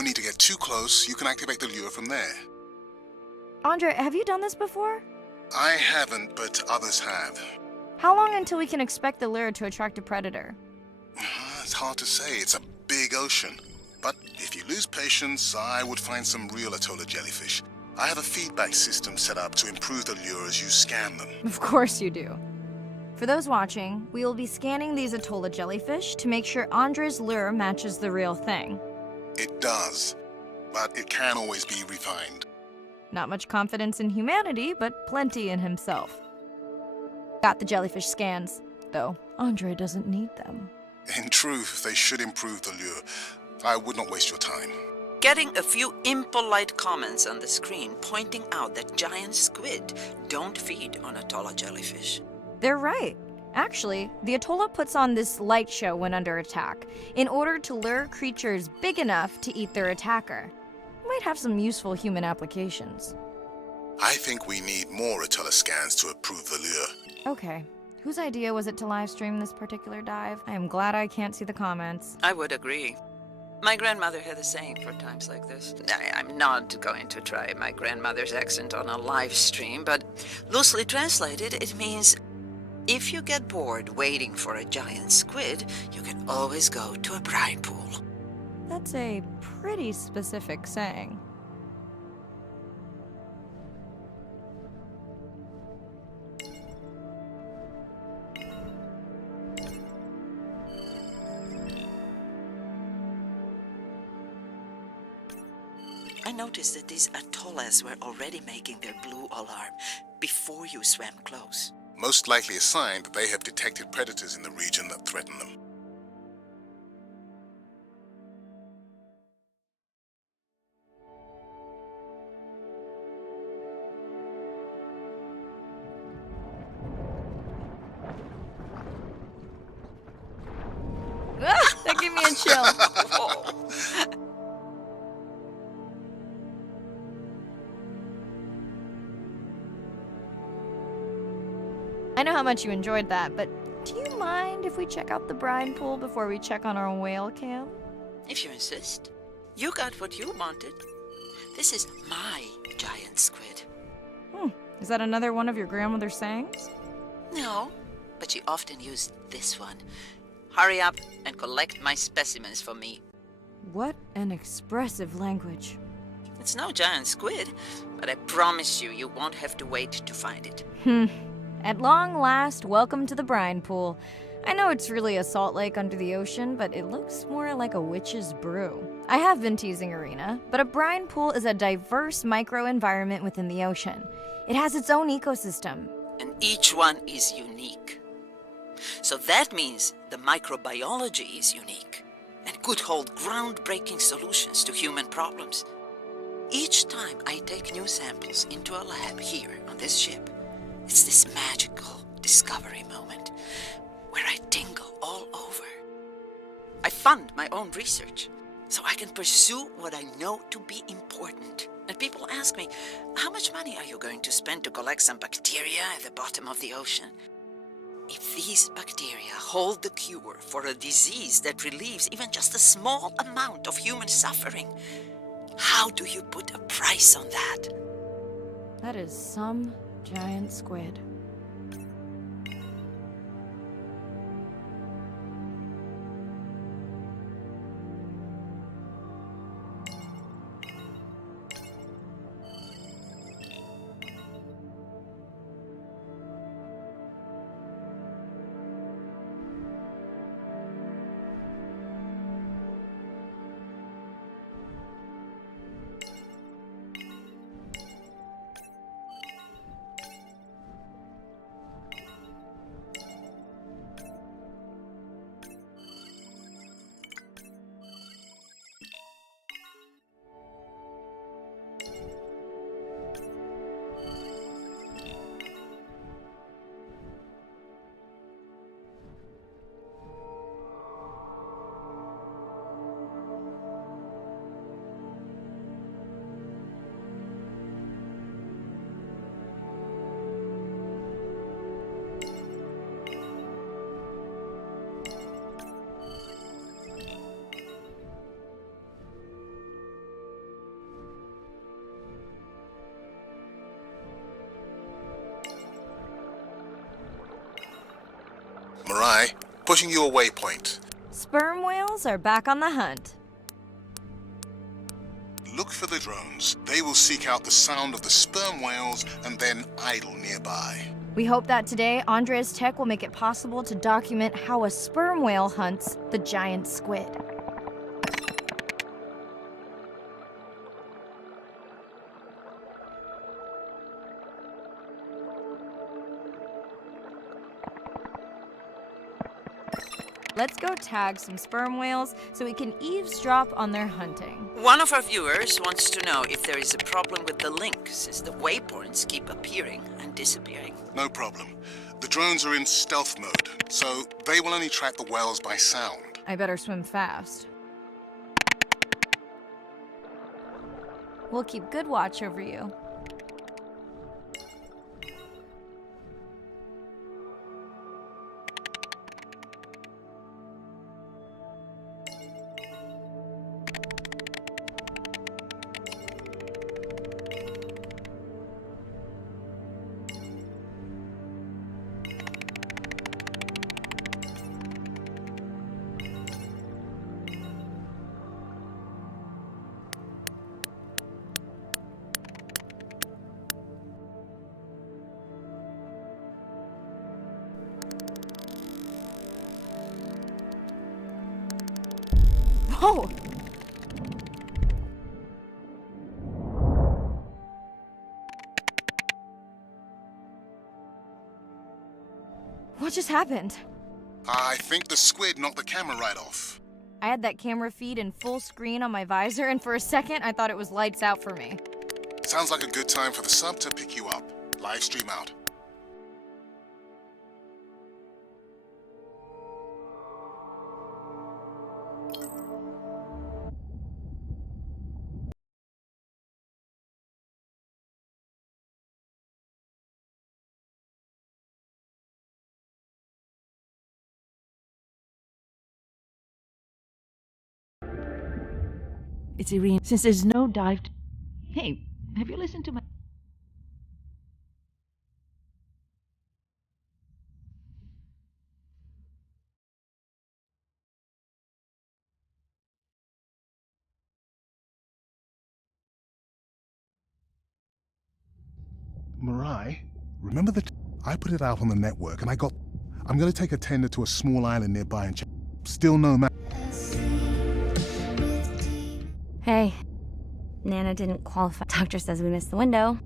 No need to get too close. You can activate the lure from there. Andre, have you done this before? I haven't, but others have. How long until we can expect the lure to attract a predator? It's hard to say. It's a big ocean. But if you lose patience, I would find some real Atolla jellyfish. I have a feedback system set up to improve the lure as you scan them. Of course you do. For those watching, we will be scanning these Atolla jellyfish to make sure Andre's lure matches the real thing. It does, but it can always be refined. Not much confidence in humanity, but plenty in himself. Got the jellyfish scans, though Andre doesn't need them. In truth, they should improve the lure. I would not waste your time. Getting a few impolite comments on the screen pointing out that giant squid don't feed on Atolla jellyfish. They're right. Actually, the Atolla puts on this light show when under attack, in order to lure creatures big enough to eat their attacker. Might have some useful human applications. I think we need more Atolla scans to approve the lure. Okay. Whose idea was it to live stream this particular dive? I am glad I can't see the comments. I would agree. My grandmother had a saying for times like this. I'm not going to try my grandmother's accent on a live stream, but loosely translated, it means if you get bored waiting for a giant squid, you can always go to a brine pool. That's a pretty specific saying. I noticed that these atollas were already making their blue alarm before you swam close. Most likely a sign that they have detected predators in the region that threaten them. That gave me a chill. Whoa. I know how much you enjoyed that, but do you mind if we check out the brine pool before we check on our whale cam? If you insist. You got what you wanted. This is my giant squid. Is that another one of your grandmother's sayings? No, but she often used this one. Hurry up and collect my specimens for me. What an expressive language. It's no giant squid, but I promise you, you won't have to wait to find it. At long last, welcome to the brine pool. I know it's really a salt lake under the ocean, but it looks more like a witch's brew. I have been teasing Arena, but a brine pool is a diverse microenvironment within the ocean. It has its own ecosystem. And each one is unique. So that means the microbiology is unique and could hold groundbreaking solutions to human problems. Each time I take new samples into a lab here on this ship, it's this magical discovery moment where I tingle all over. I fund my own research so I can pursue what I know to be important. And people ask me, how much money are you going to spend to collect some bacteria at the bottom of the ocean? If these bacteria hold the cure for a disease that relieves even just a small amount of human suffering, how do you put a price on that? That is some giant squid. Mirai, pushing you a waypoint. Sperm whales are back on the hunt. Look for the drones. They will seek out the sound of the sperm whales and then idle nearby. We hope that today, Andrea's tech will make it possible to document how a sperm whale hunts the giant squid. Let's go tag some sperm whales so we can eavesdrop on their hunting. One of our viewers wants to know if there is a problem with the link, since the waypoints keep appearing and disappearing. No problem. The drones are in stealth mode, so they will only track the whales by sound. I better swim fast. We'll keep good watch over you. Whoa! What just happened? I think the squid knocked the camera right off. I had that camera feed in full screen on my visor, and for a second I thought it was lights out for me. Sounds like a good time for the sub to pick you up. Livestream out. It's Irene. Since there's no dive... Hey, have you listened to my... Mirai, remember I put it out on the network and I'm gonna take a tender to a small island nearby and check. Still no map. Hey. Nana didn't qualify. Doctor says we missed the window.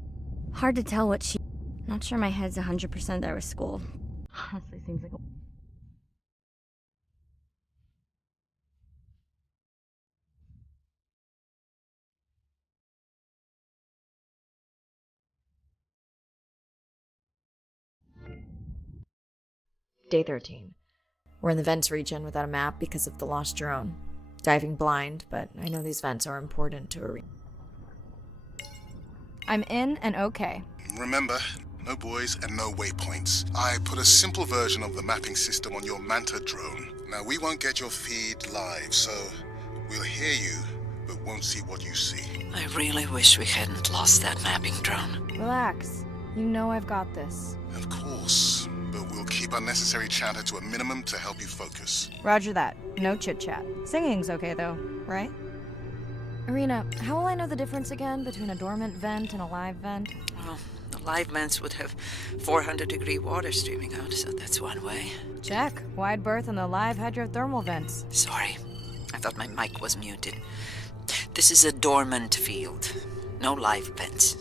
Hard to tell what she... Not sure my head's 100% there with school. Honestly, seems like a... Day 13. We're in the vents region without a map because of the lost drone. Diving blind, but I know these vents are important to Arena. I'm in and okay. Remember, no buoys and no waypoints. I put a simple version of the mapping system on your Manta drone. Now, we won't get your feed live, so we'll hear you, but won't see what you see. I really wish we hadn't lost that mapping drone. Relax. You know I've got this. Of course, but we'll keep unnecessary chatter to a minimum to help you focus. Roger that. No chit-chat. Singing's okay, though, right? Arena, how will I know the difference again between a dormant vent and a live vent? Well, the live vents would have 400-degree water streaming out, so that's one way. Check. Wide berth on the live hydrothermal vents. Sorry, I thought my mic was muted. This is a dormant field. No live vents.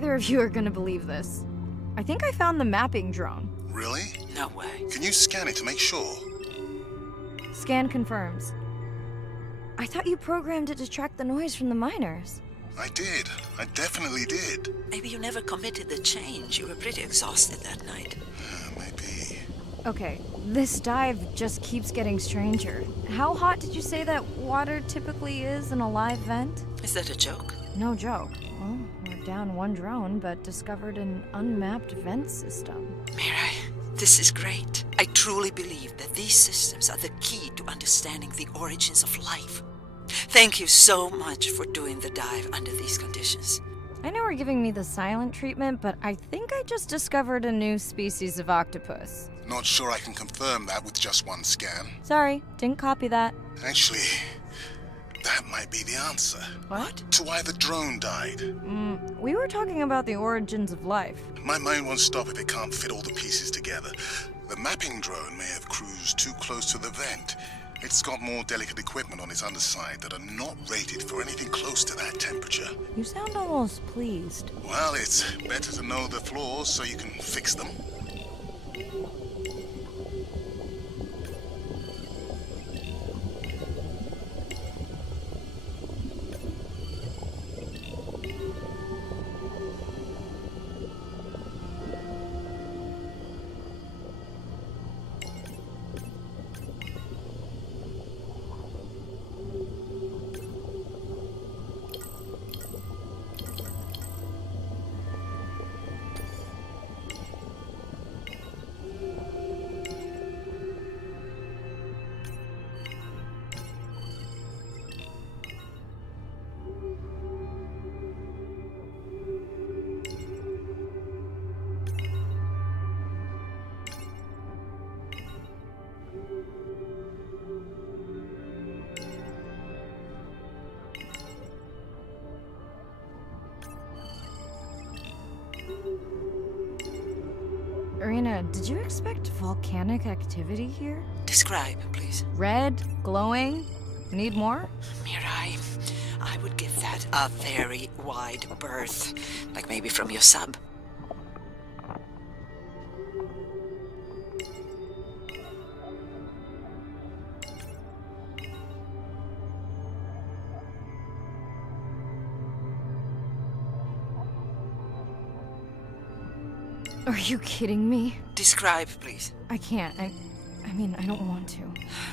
neither of you are gonna believe this. I think I found the mapping drone. Really? No way. Can you scan it to make sure? Scan confirms. I thought you programmed it to track the noise from the miners. I did. I definitely did. Maybe you never committed the change. You were pretty exhausted that night. Maybe. Okay, this dive just keeps getting stranger. How hot did you say that water typically is in a live vent? Is that a joke? No joke. Well, we're down one drone, but discovered an unmapped vent system. Mirai, this is great. I truly believe that these systems are the key to understanding the origins of life. Thank you so much for doing the dive under these conditions. I know we're giving me the silent treatment, but I think I just discovered a new species of octopus. Not sure I can confirm that with just one scan. Sorry, didn't copy that. Actually, that might be the answer. What? To why the drone died. We were talking about the origins of life. My mind won't stop if it can't fit all the pieces together. The mapping drone may have cruised too close to the vent. It's got more delicate equipment on its underside that are not rated for anything close to that temperature. You sound almost pleased. Well, it's better to know the flaws so you can fix them. Irina, did you expect volcanic activity here? Describe, please. Red? Glowing? Need more? Mirai, I would give that a very wide berth. Like maybe from your sub. Are you kidding me? Describe, please. I can't. I mean, I don't want to.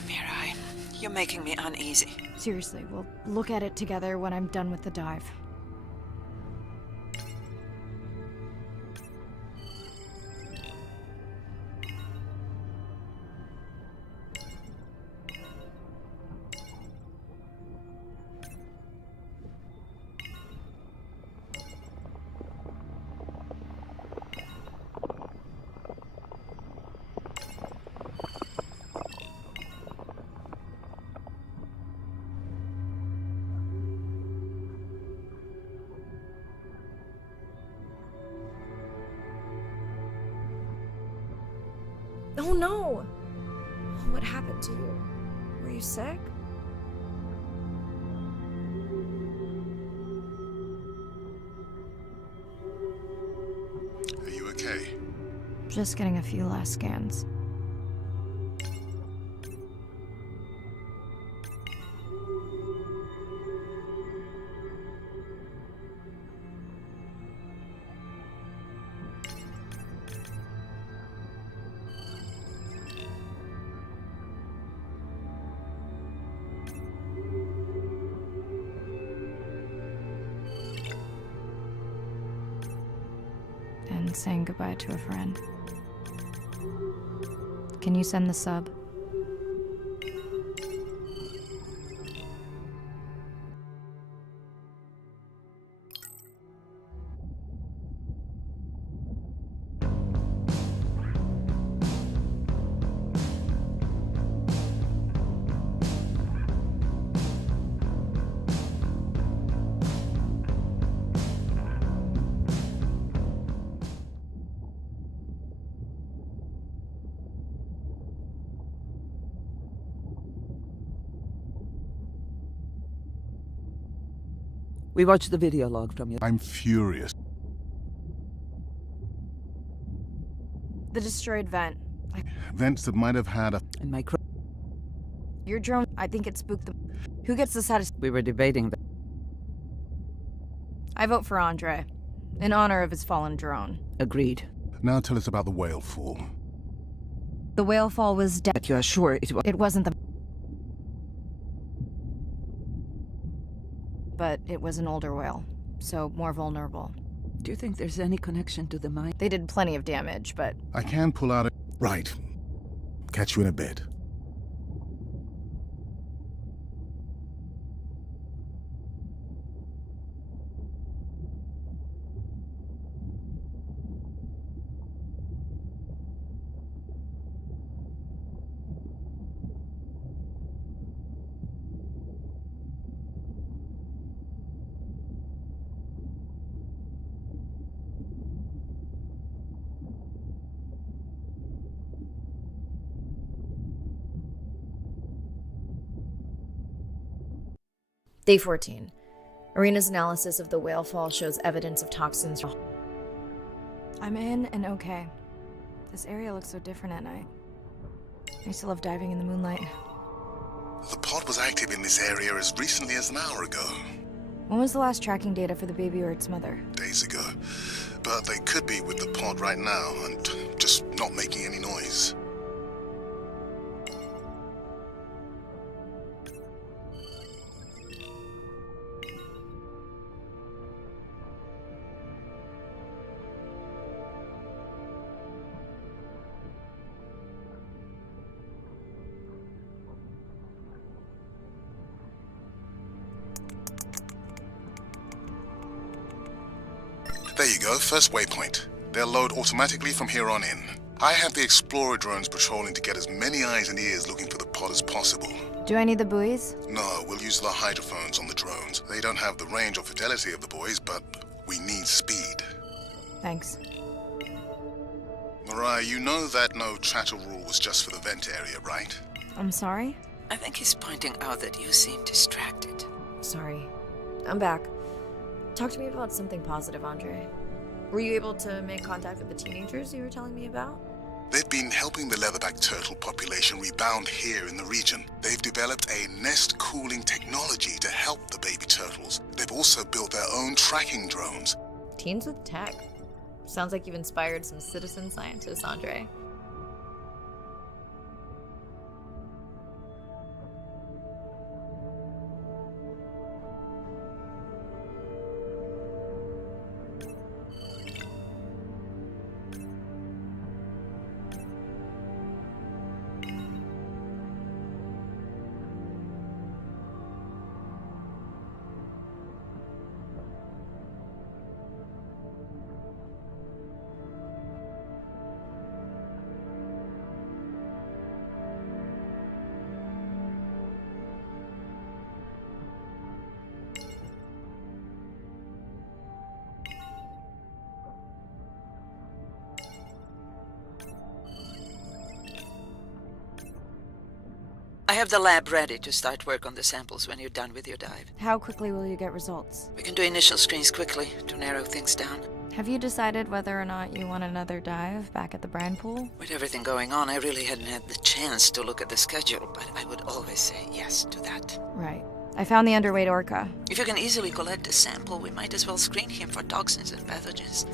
Mirai, you're making me uneasy. Seriously, we'll look at it together when I'm done with the dive. Oh no! What happened to you? Were you sick? Are you okay? Just getting a few last scans. And saying goodbye to a friend. Can you send the sub? We watched the video log from you. I'm furious. The destroyed vent. Vents that might have had a... And Your drone, I think it spooked them. Who gets the satisfaction? we were debating that. I vote for Andre, in honor of his fallen drone. Agreed. Now tell us about the whale fall. The whale fall was dead. But you are sure it was... It wasn't the... But it was an older whale, so more vulnerable. Do you think there's any connection to the mine? They did plenty of damage, but... I can pull out a... Right. Catch you in a bit. Day 14. Arena's analysis of the whale fall shows evidence of toxins. I'm in and okay. This area looks so different at night. I used to love diving in the moonlight. The pod was active in this area as recently as an hour ago. When was the last tracking data for the baby or its mother? Days ago. But they could be with the pod right now and just not making any noise. There you go, first waypoint. They'll load automatically from here on in. I have the Explorer drones patrolling to get as many eyes and ears looking for the pod as possible. Do I need the buoys? No, we'll use the hydrophones on the drones. They don't have the range or fidelity of the boys, but we need speed. Thanks. Mariah, you know that no chatter rule was just for the vent area, right? I'm sorry? I think he's pointing out that you seem distracted. Sorry. I'm back. Talk to me about something positive, Andre. Were you able to make contact with the teenagers you were telling me about? They've been helping the leatherback turtle population rebound here in the region. They've developed a nest cooling technology to help the baby turtles. They've also built their own tracking drones. Teens with tech. Sounds like you've inspired some citizen scientists, Andre. I have the lab ready to start work on the samples when you're done with your dive. How quickly will you get results? We can do initial screens quickly to narrow things down. Have you decided whether or not you want another dive back at the brine pool? With everything going on, I really hadn't had the chance to look at the schedule, but I would always say yes to that. Right. I found the underweight orca. If you can easily collect a sample, we might as well screen him for toxins and pathogens.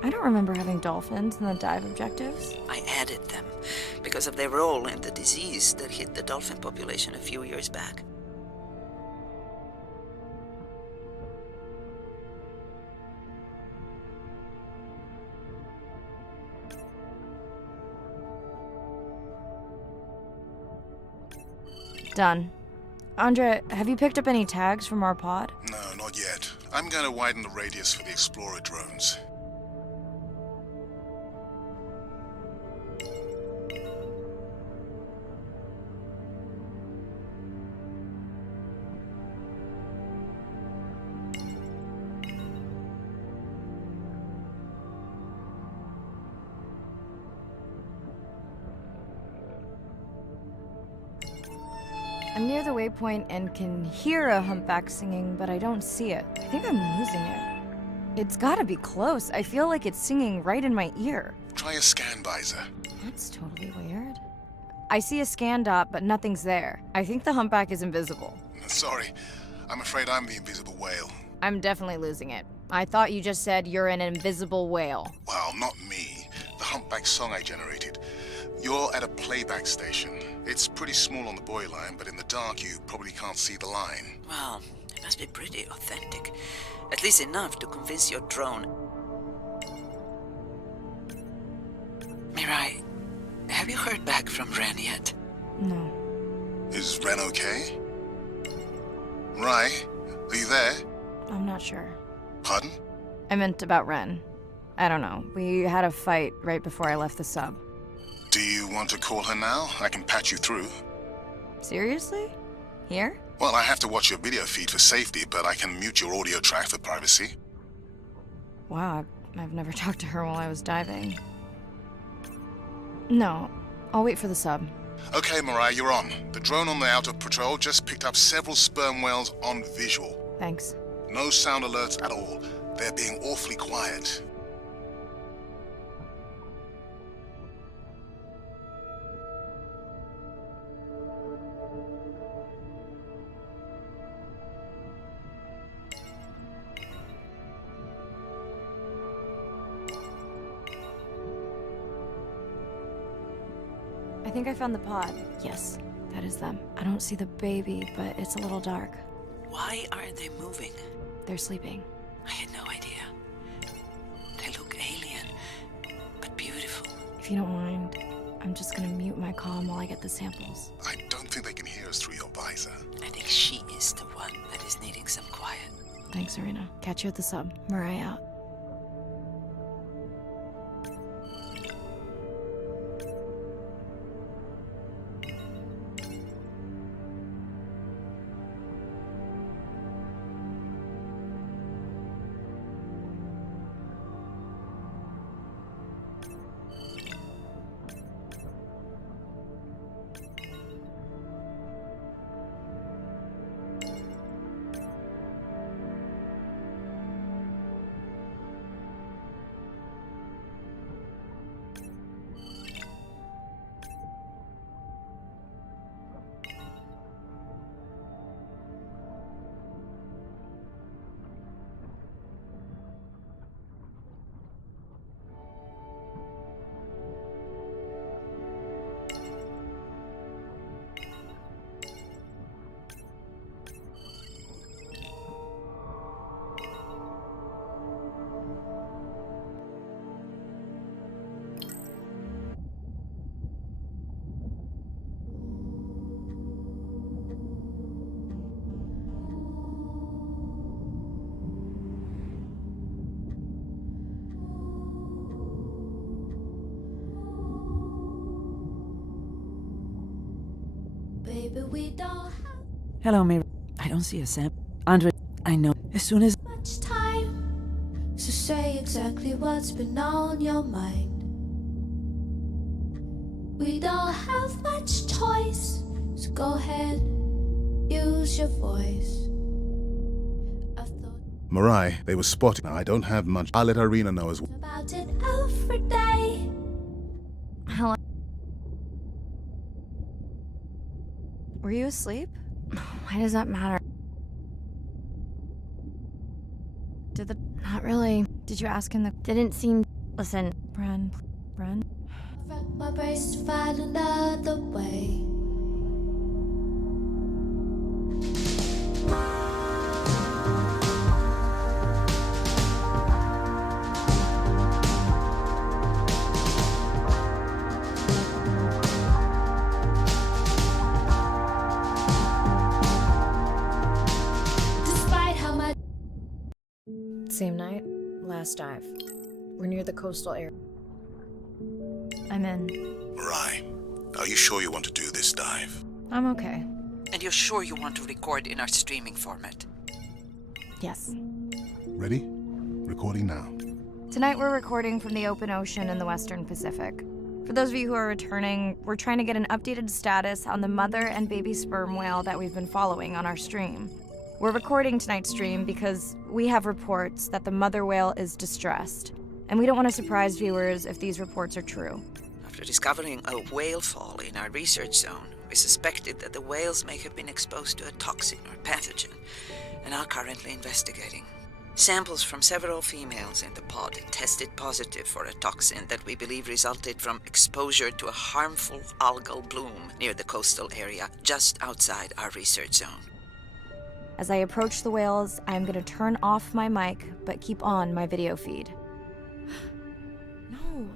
I don't remember having dolphins in the dive objectives. I added them because of their role in the disease that hit the dolphin population a few years back. Done. Andre, have you picked up any tags from our pod? No, not yet. I'm going to widen the radius for the Explorer drones. I'm near the waypoint and can hear a humpback singing, but I don't see it. I think I'm losing it. It's gotta be close. I feel like it's singing right in my ear. Try a scan visor. That's totally weird. I see a scan dot, but nothing's there. I think the humpback is invisible. Sorry, I'm afraid I'm the invisible whale. I'm definitely losing it. I thought you just said you're an invisible whale. Well, not me. The humpback song I generated. You're at a playback station. It's pretty small on the buoy line, but in the dark you probably can't see the line. Well, it must be pretty authentic. At least enough to convince your drone. Mirai, have you heard back from Ren yet? No. Is Ren okay? Rai, are you there? I'm not sure. Pardon? I meant about Ren. I don't know. We had a fight right before I left the sub. Do you want to call her now? I can patch you through. Seriously? Here? Well, I have to watch your video feed for safety, but I can mute your audio track for privacy. Wow, I've never talked to her while I was diving. No, I'll wait for the sub. Okay, Mariah, you're on. The drone on the outer patrol just picked up several sperm whales on visual. Thanks. No sound alerts at all. They're being awfully quiet. I think I found the pod. Yes, that is them. I don't see the baby, but it's a little dark. Why aren't they moving? They're sleeping. I had no idea. They look alien, but beautiful. If you don't mind, I'm just gonna mute my comm while I get the samples. I don't think they can hear us through your visor. I think she is the one that is needing some quiet. Thanks, Serena. Catch you at the sub. Mariah out. Baby, we don't have Hello, Mary. I don't see a sample. Andre, I know. As soon as much time to say exactly what's been on your mind. We don't have much choice, so go ahead, use your voice. I've thought Mariah, they were spotted. I don't have much. I'll let Irina know as well. about it every day. Hello? Were you asleep? Why does that matter? Not really. Did you ask him the... Didn't seem. Listen, Bren? Wreck my brace to find another way. Same night, last dive. We're near the coastal area. I'm in. Mirai, are you sure you want to do this dive? I'm okay. And you're sure you want to record in our streaming format? Yes. Ready? Recording now. Tonight we're recording from the open ocean in the Western Pacific. For those of you who are returning, we're trying to get an updated status on the mother and baby sperm whale that we've been following on our stream. We're recording tonight's stream because we have reports that the mother whale is distressed, and we don't want to surprise viewers if these reports are true. After discovering a whale fall in our research zone, we suspected that the whales may have been exposed to a toxin or pathogen, and are currently investigating. Samples from several females in the pod tested positive for a toxin that we believe resulted from exposure to a harmful algal bloom near the coastal area just outside our research zone. As I approach the whales, I'm going to turn off my mic, but keep on my video feed. No.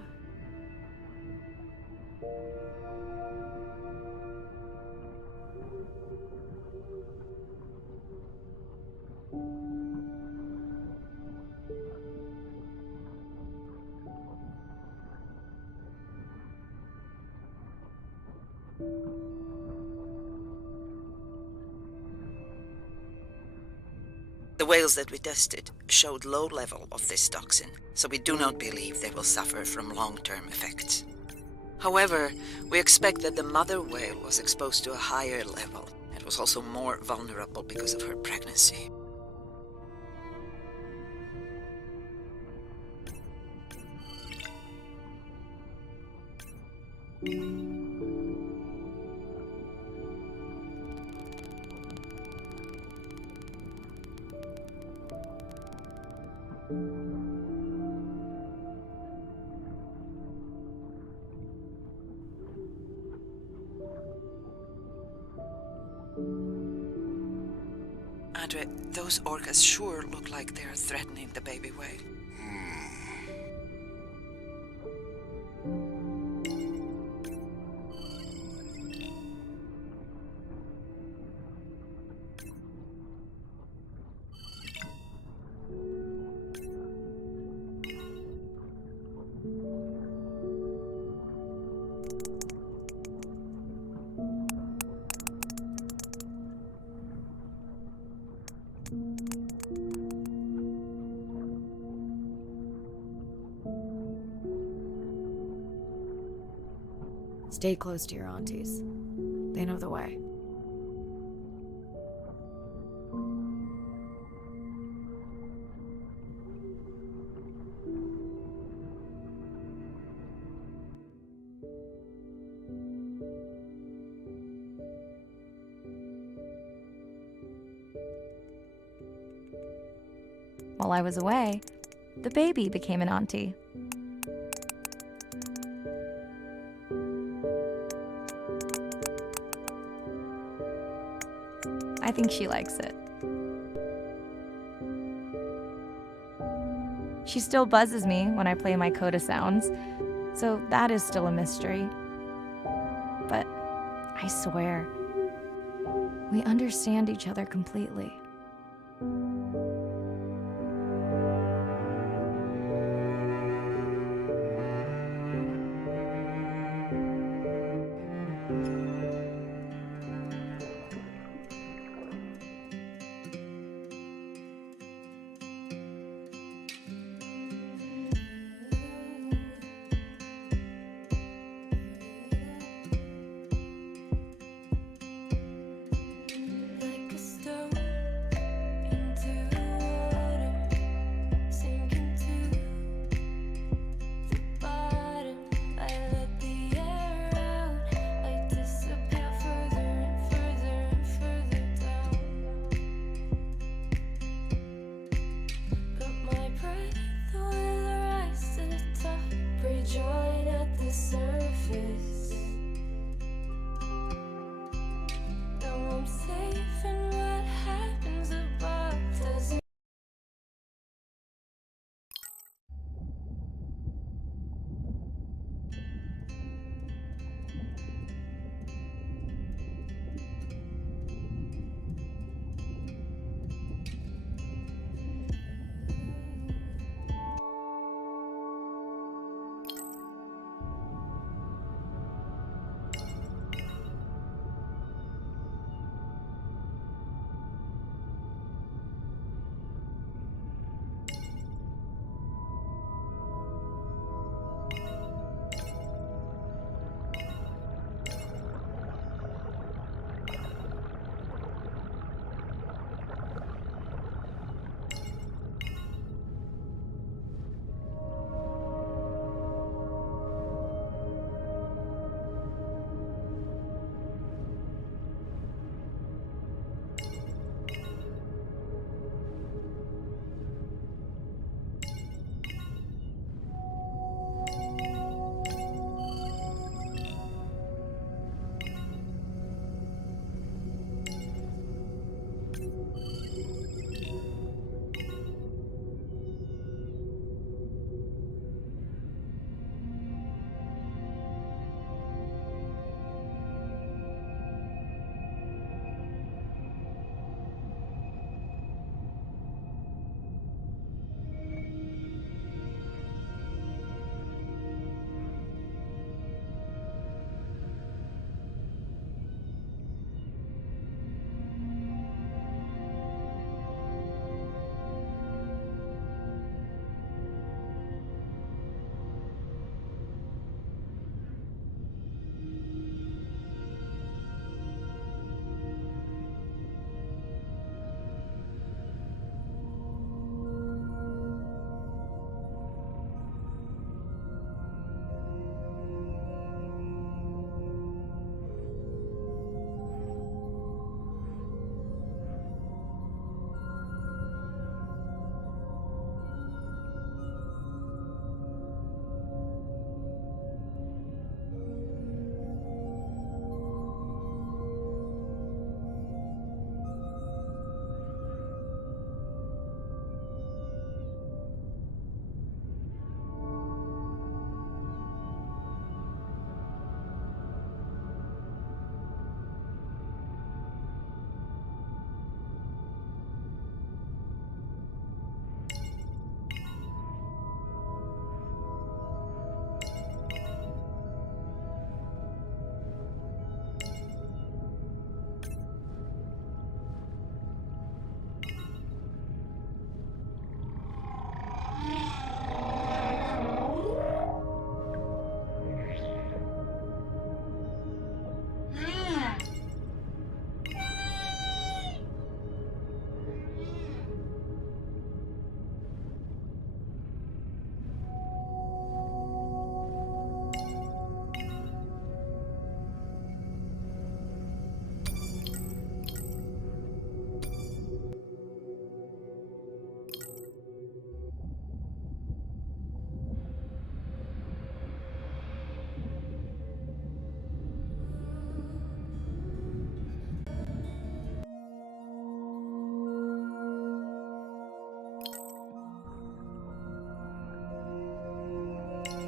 The whales that we tested showed low level of this toxin, so we do not believe they will suffer from long-term effects. However, we expect that the mother whale was exposed to a higher level and was also more vulnerable because of her pregnancy. Andre, those orcas sure look like they're threatening the baby whale. Stay close to your aunties. They know the way. While I was away, the baby became an auntie. I think she likes it. She still buzzes me when I play my coda sounds, so that is still a mystery. But I swear, we understand each other completely. Like a stone into water, sinking to the bottom. I let the air out, I disappear further and further and further down. But my breath will rise to the top, rejoin at the surface. Now I'm safe, and what happens above doesn't.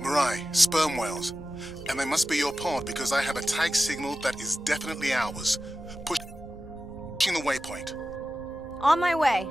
Mirai, sperm whales. And they must be your pod because I have a tag signal that is definitely ours. Pushing the waypoint. On my way.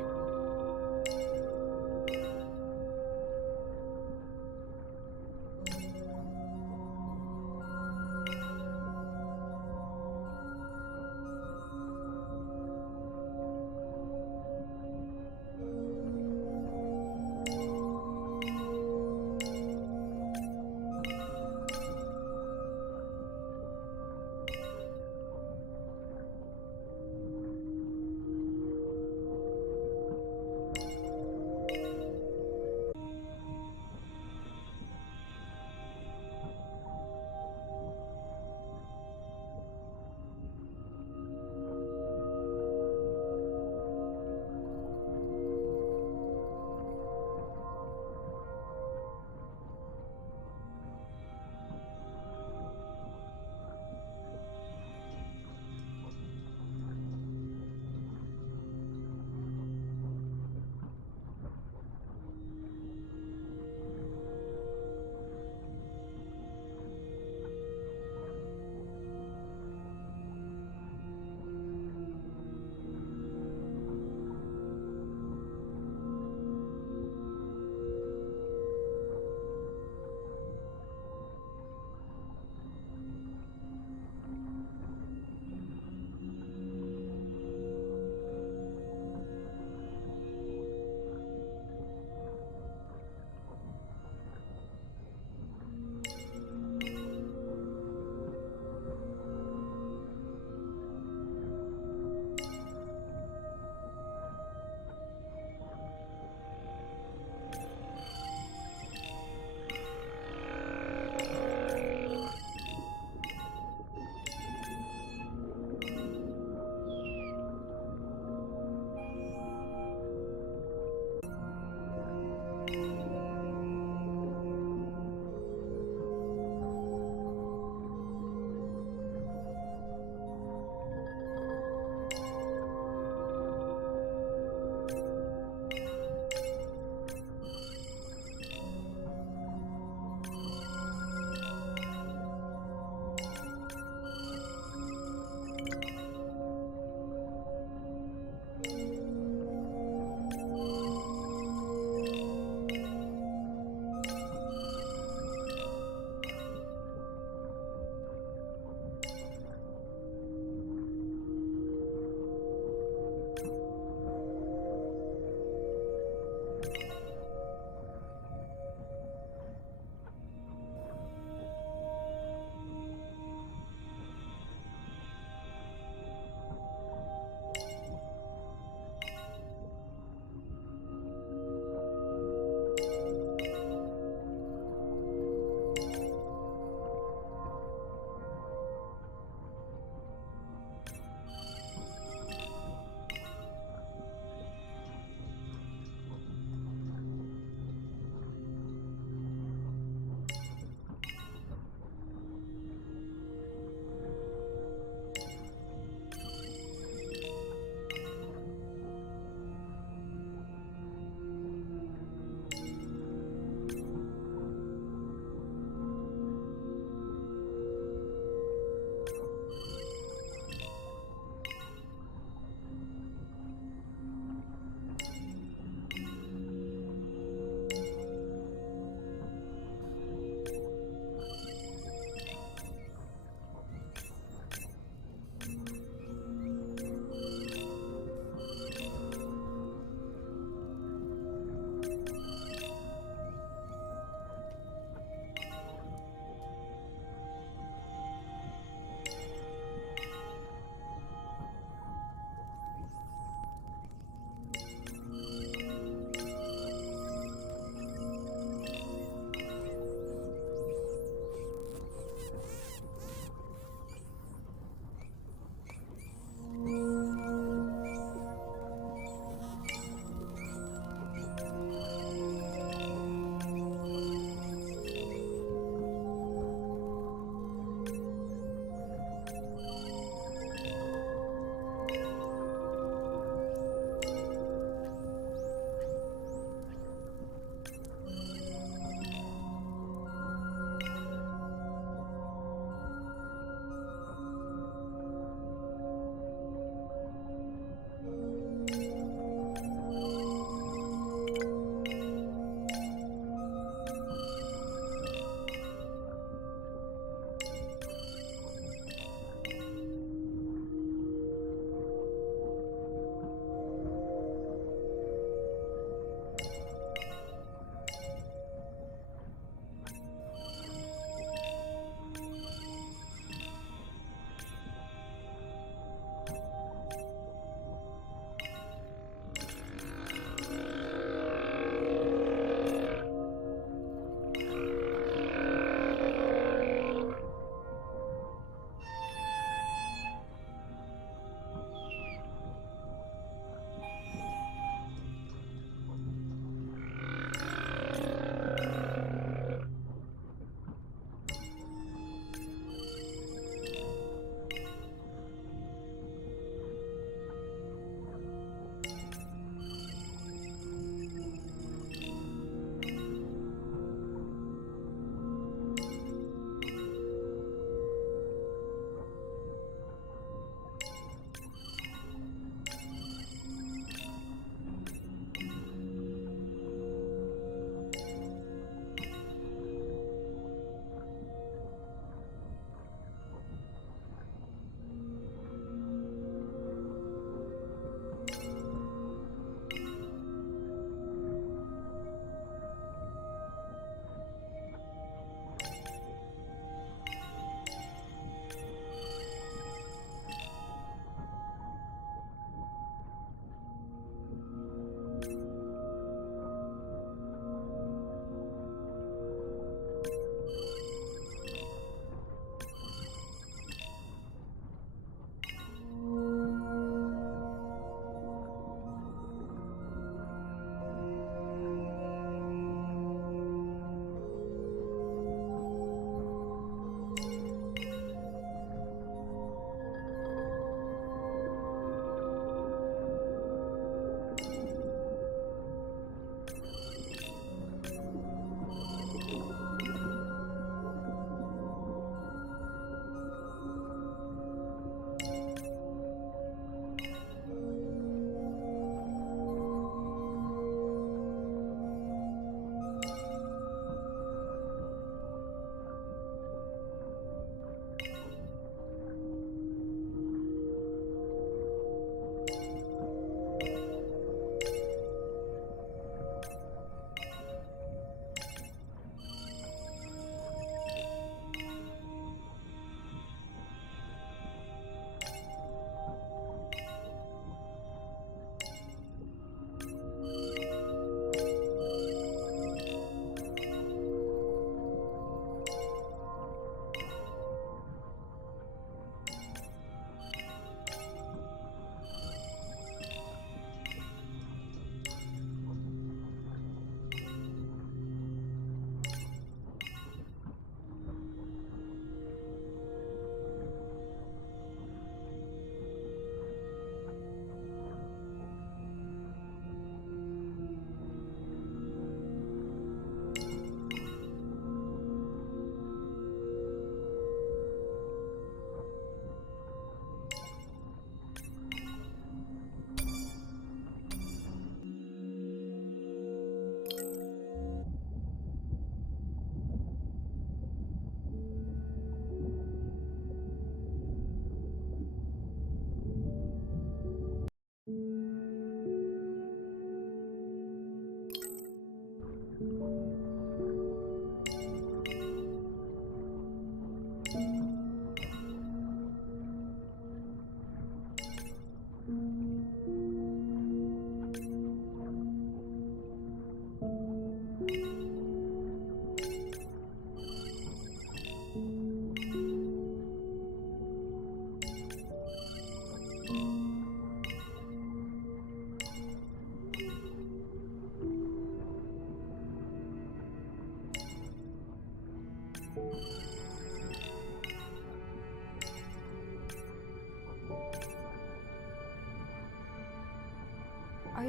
Are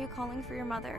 you calling for your mother?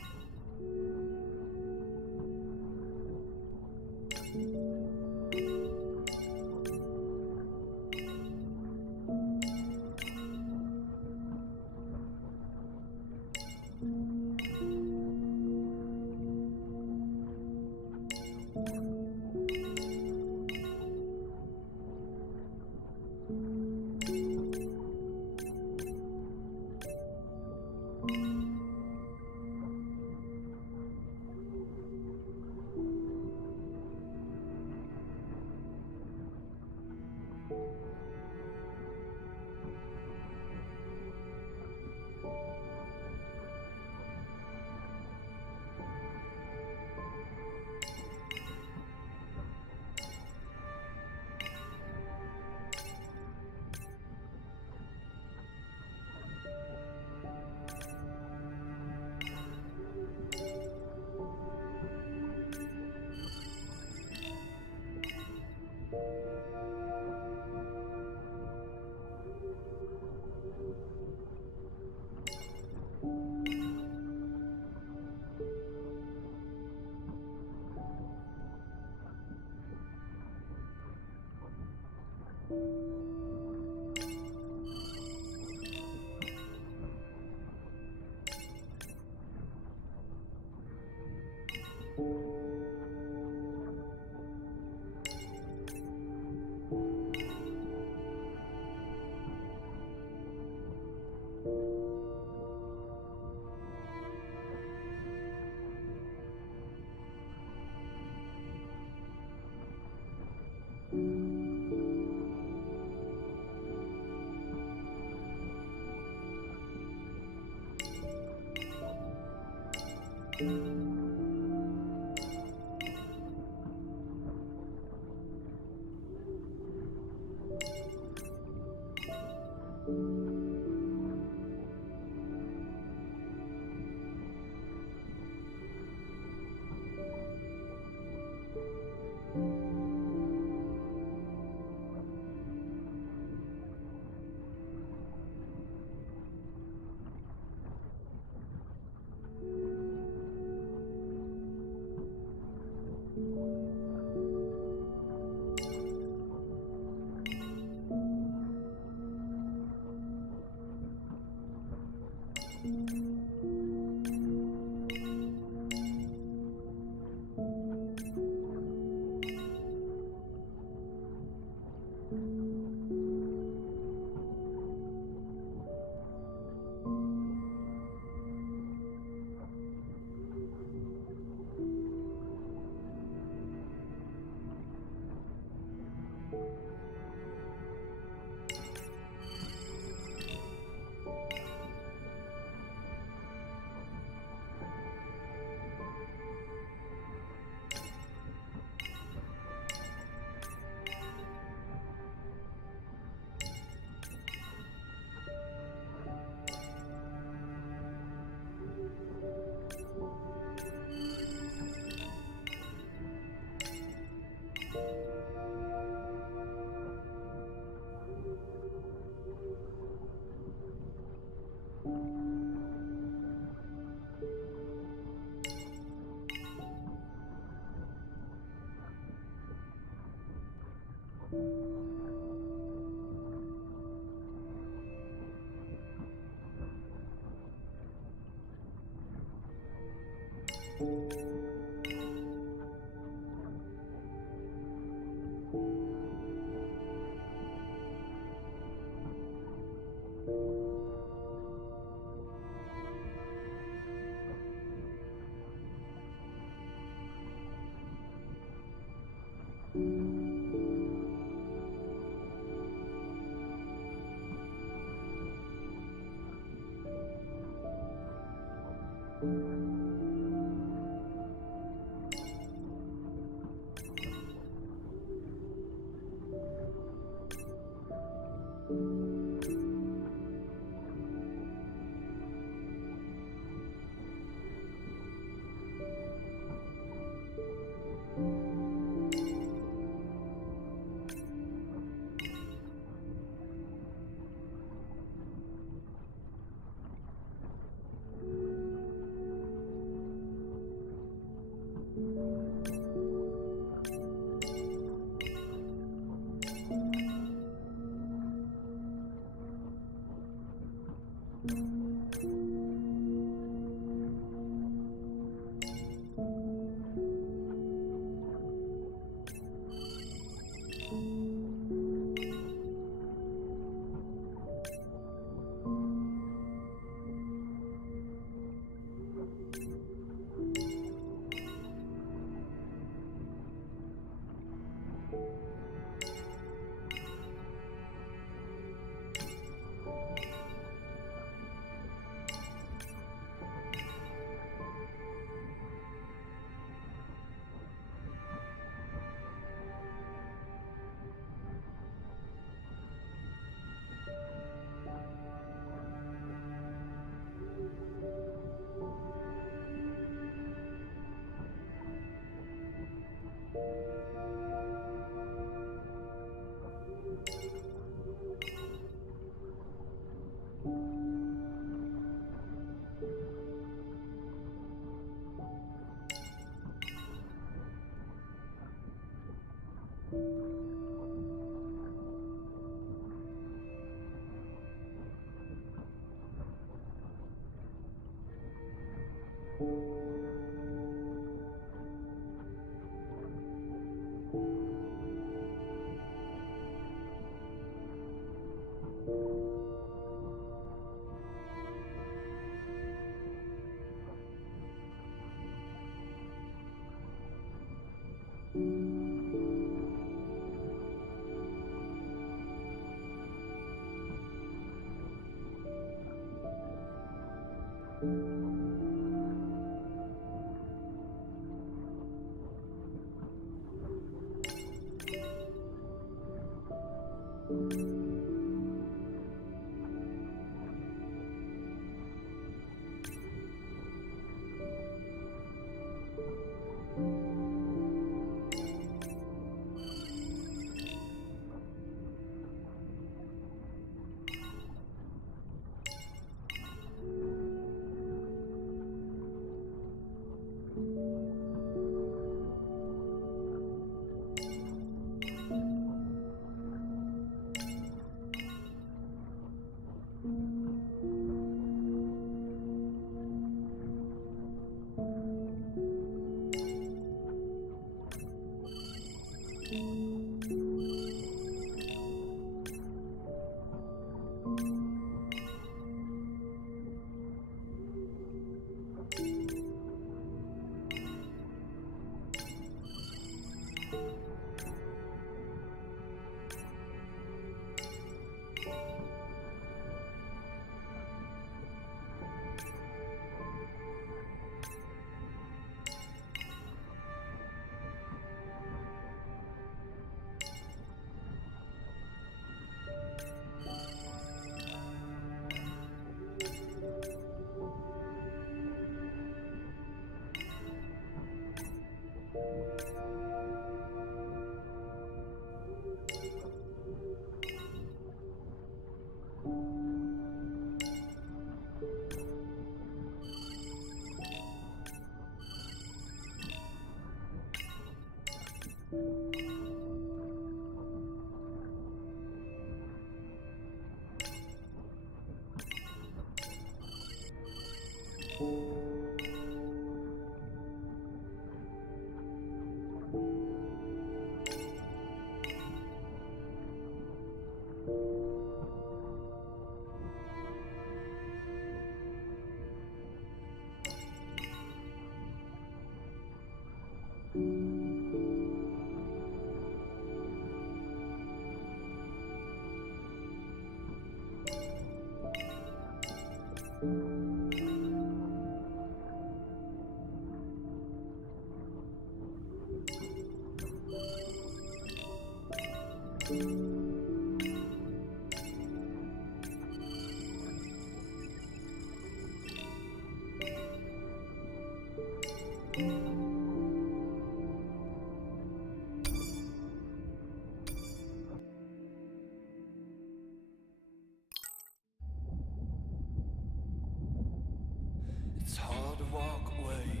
It's hard to walk away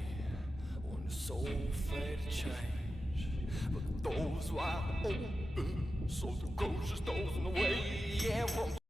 when you're so afraid to change. But the door's wide open, so the grocery store's in the way. Yeah, won't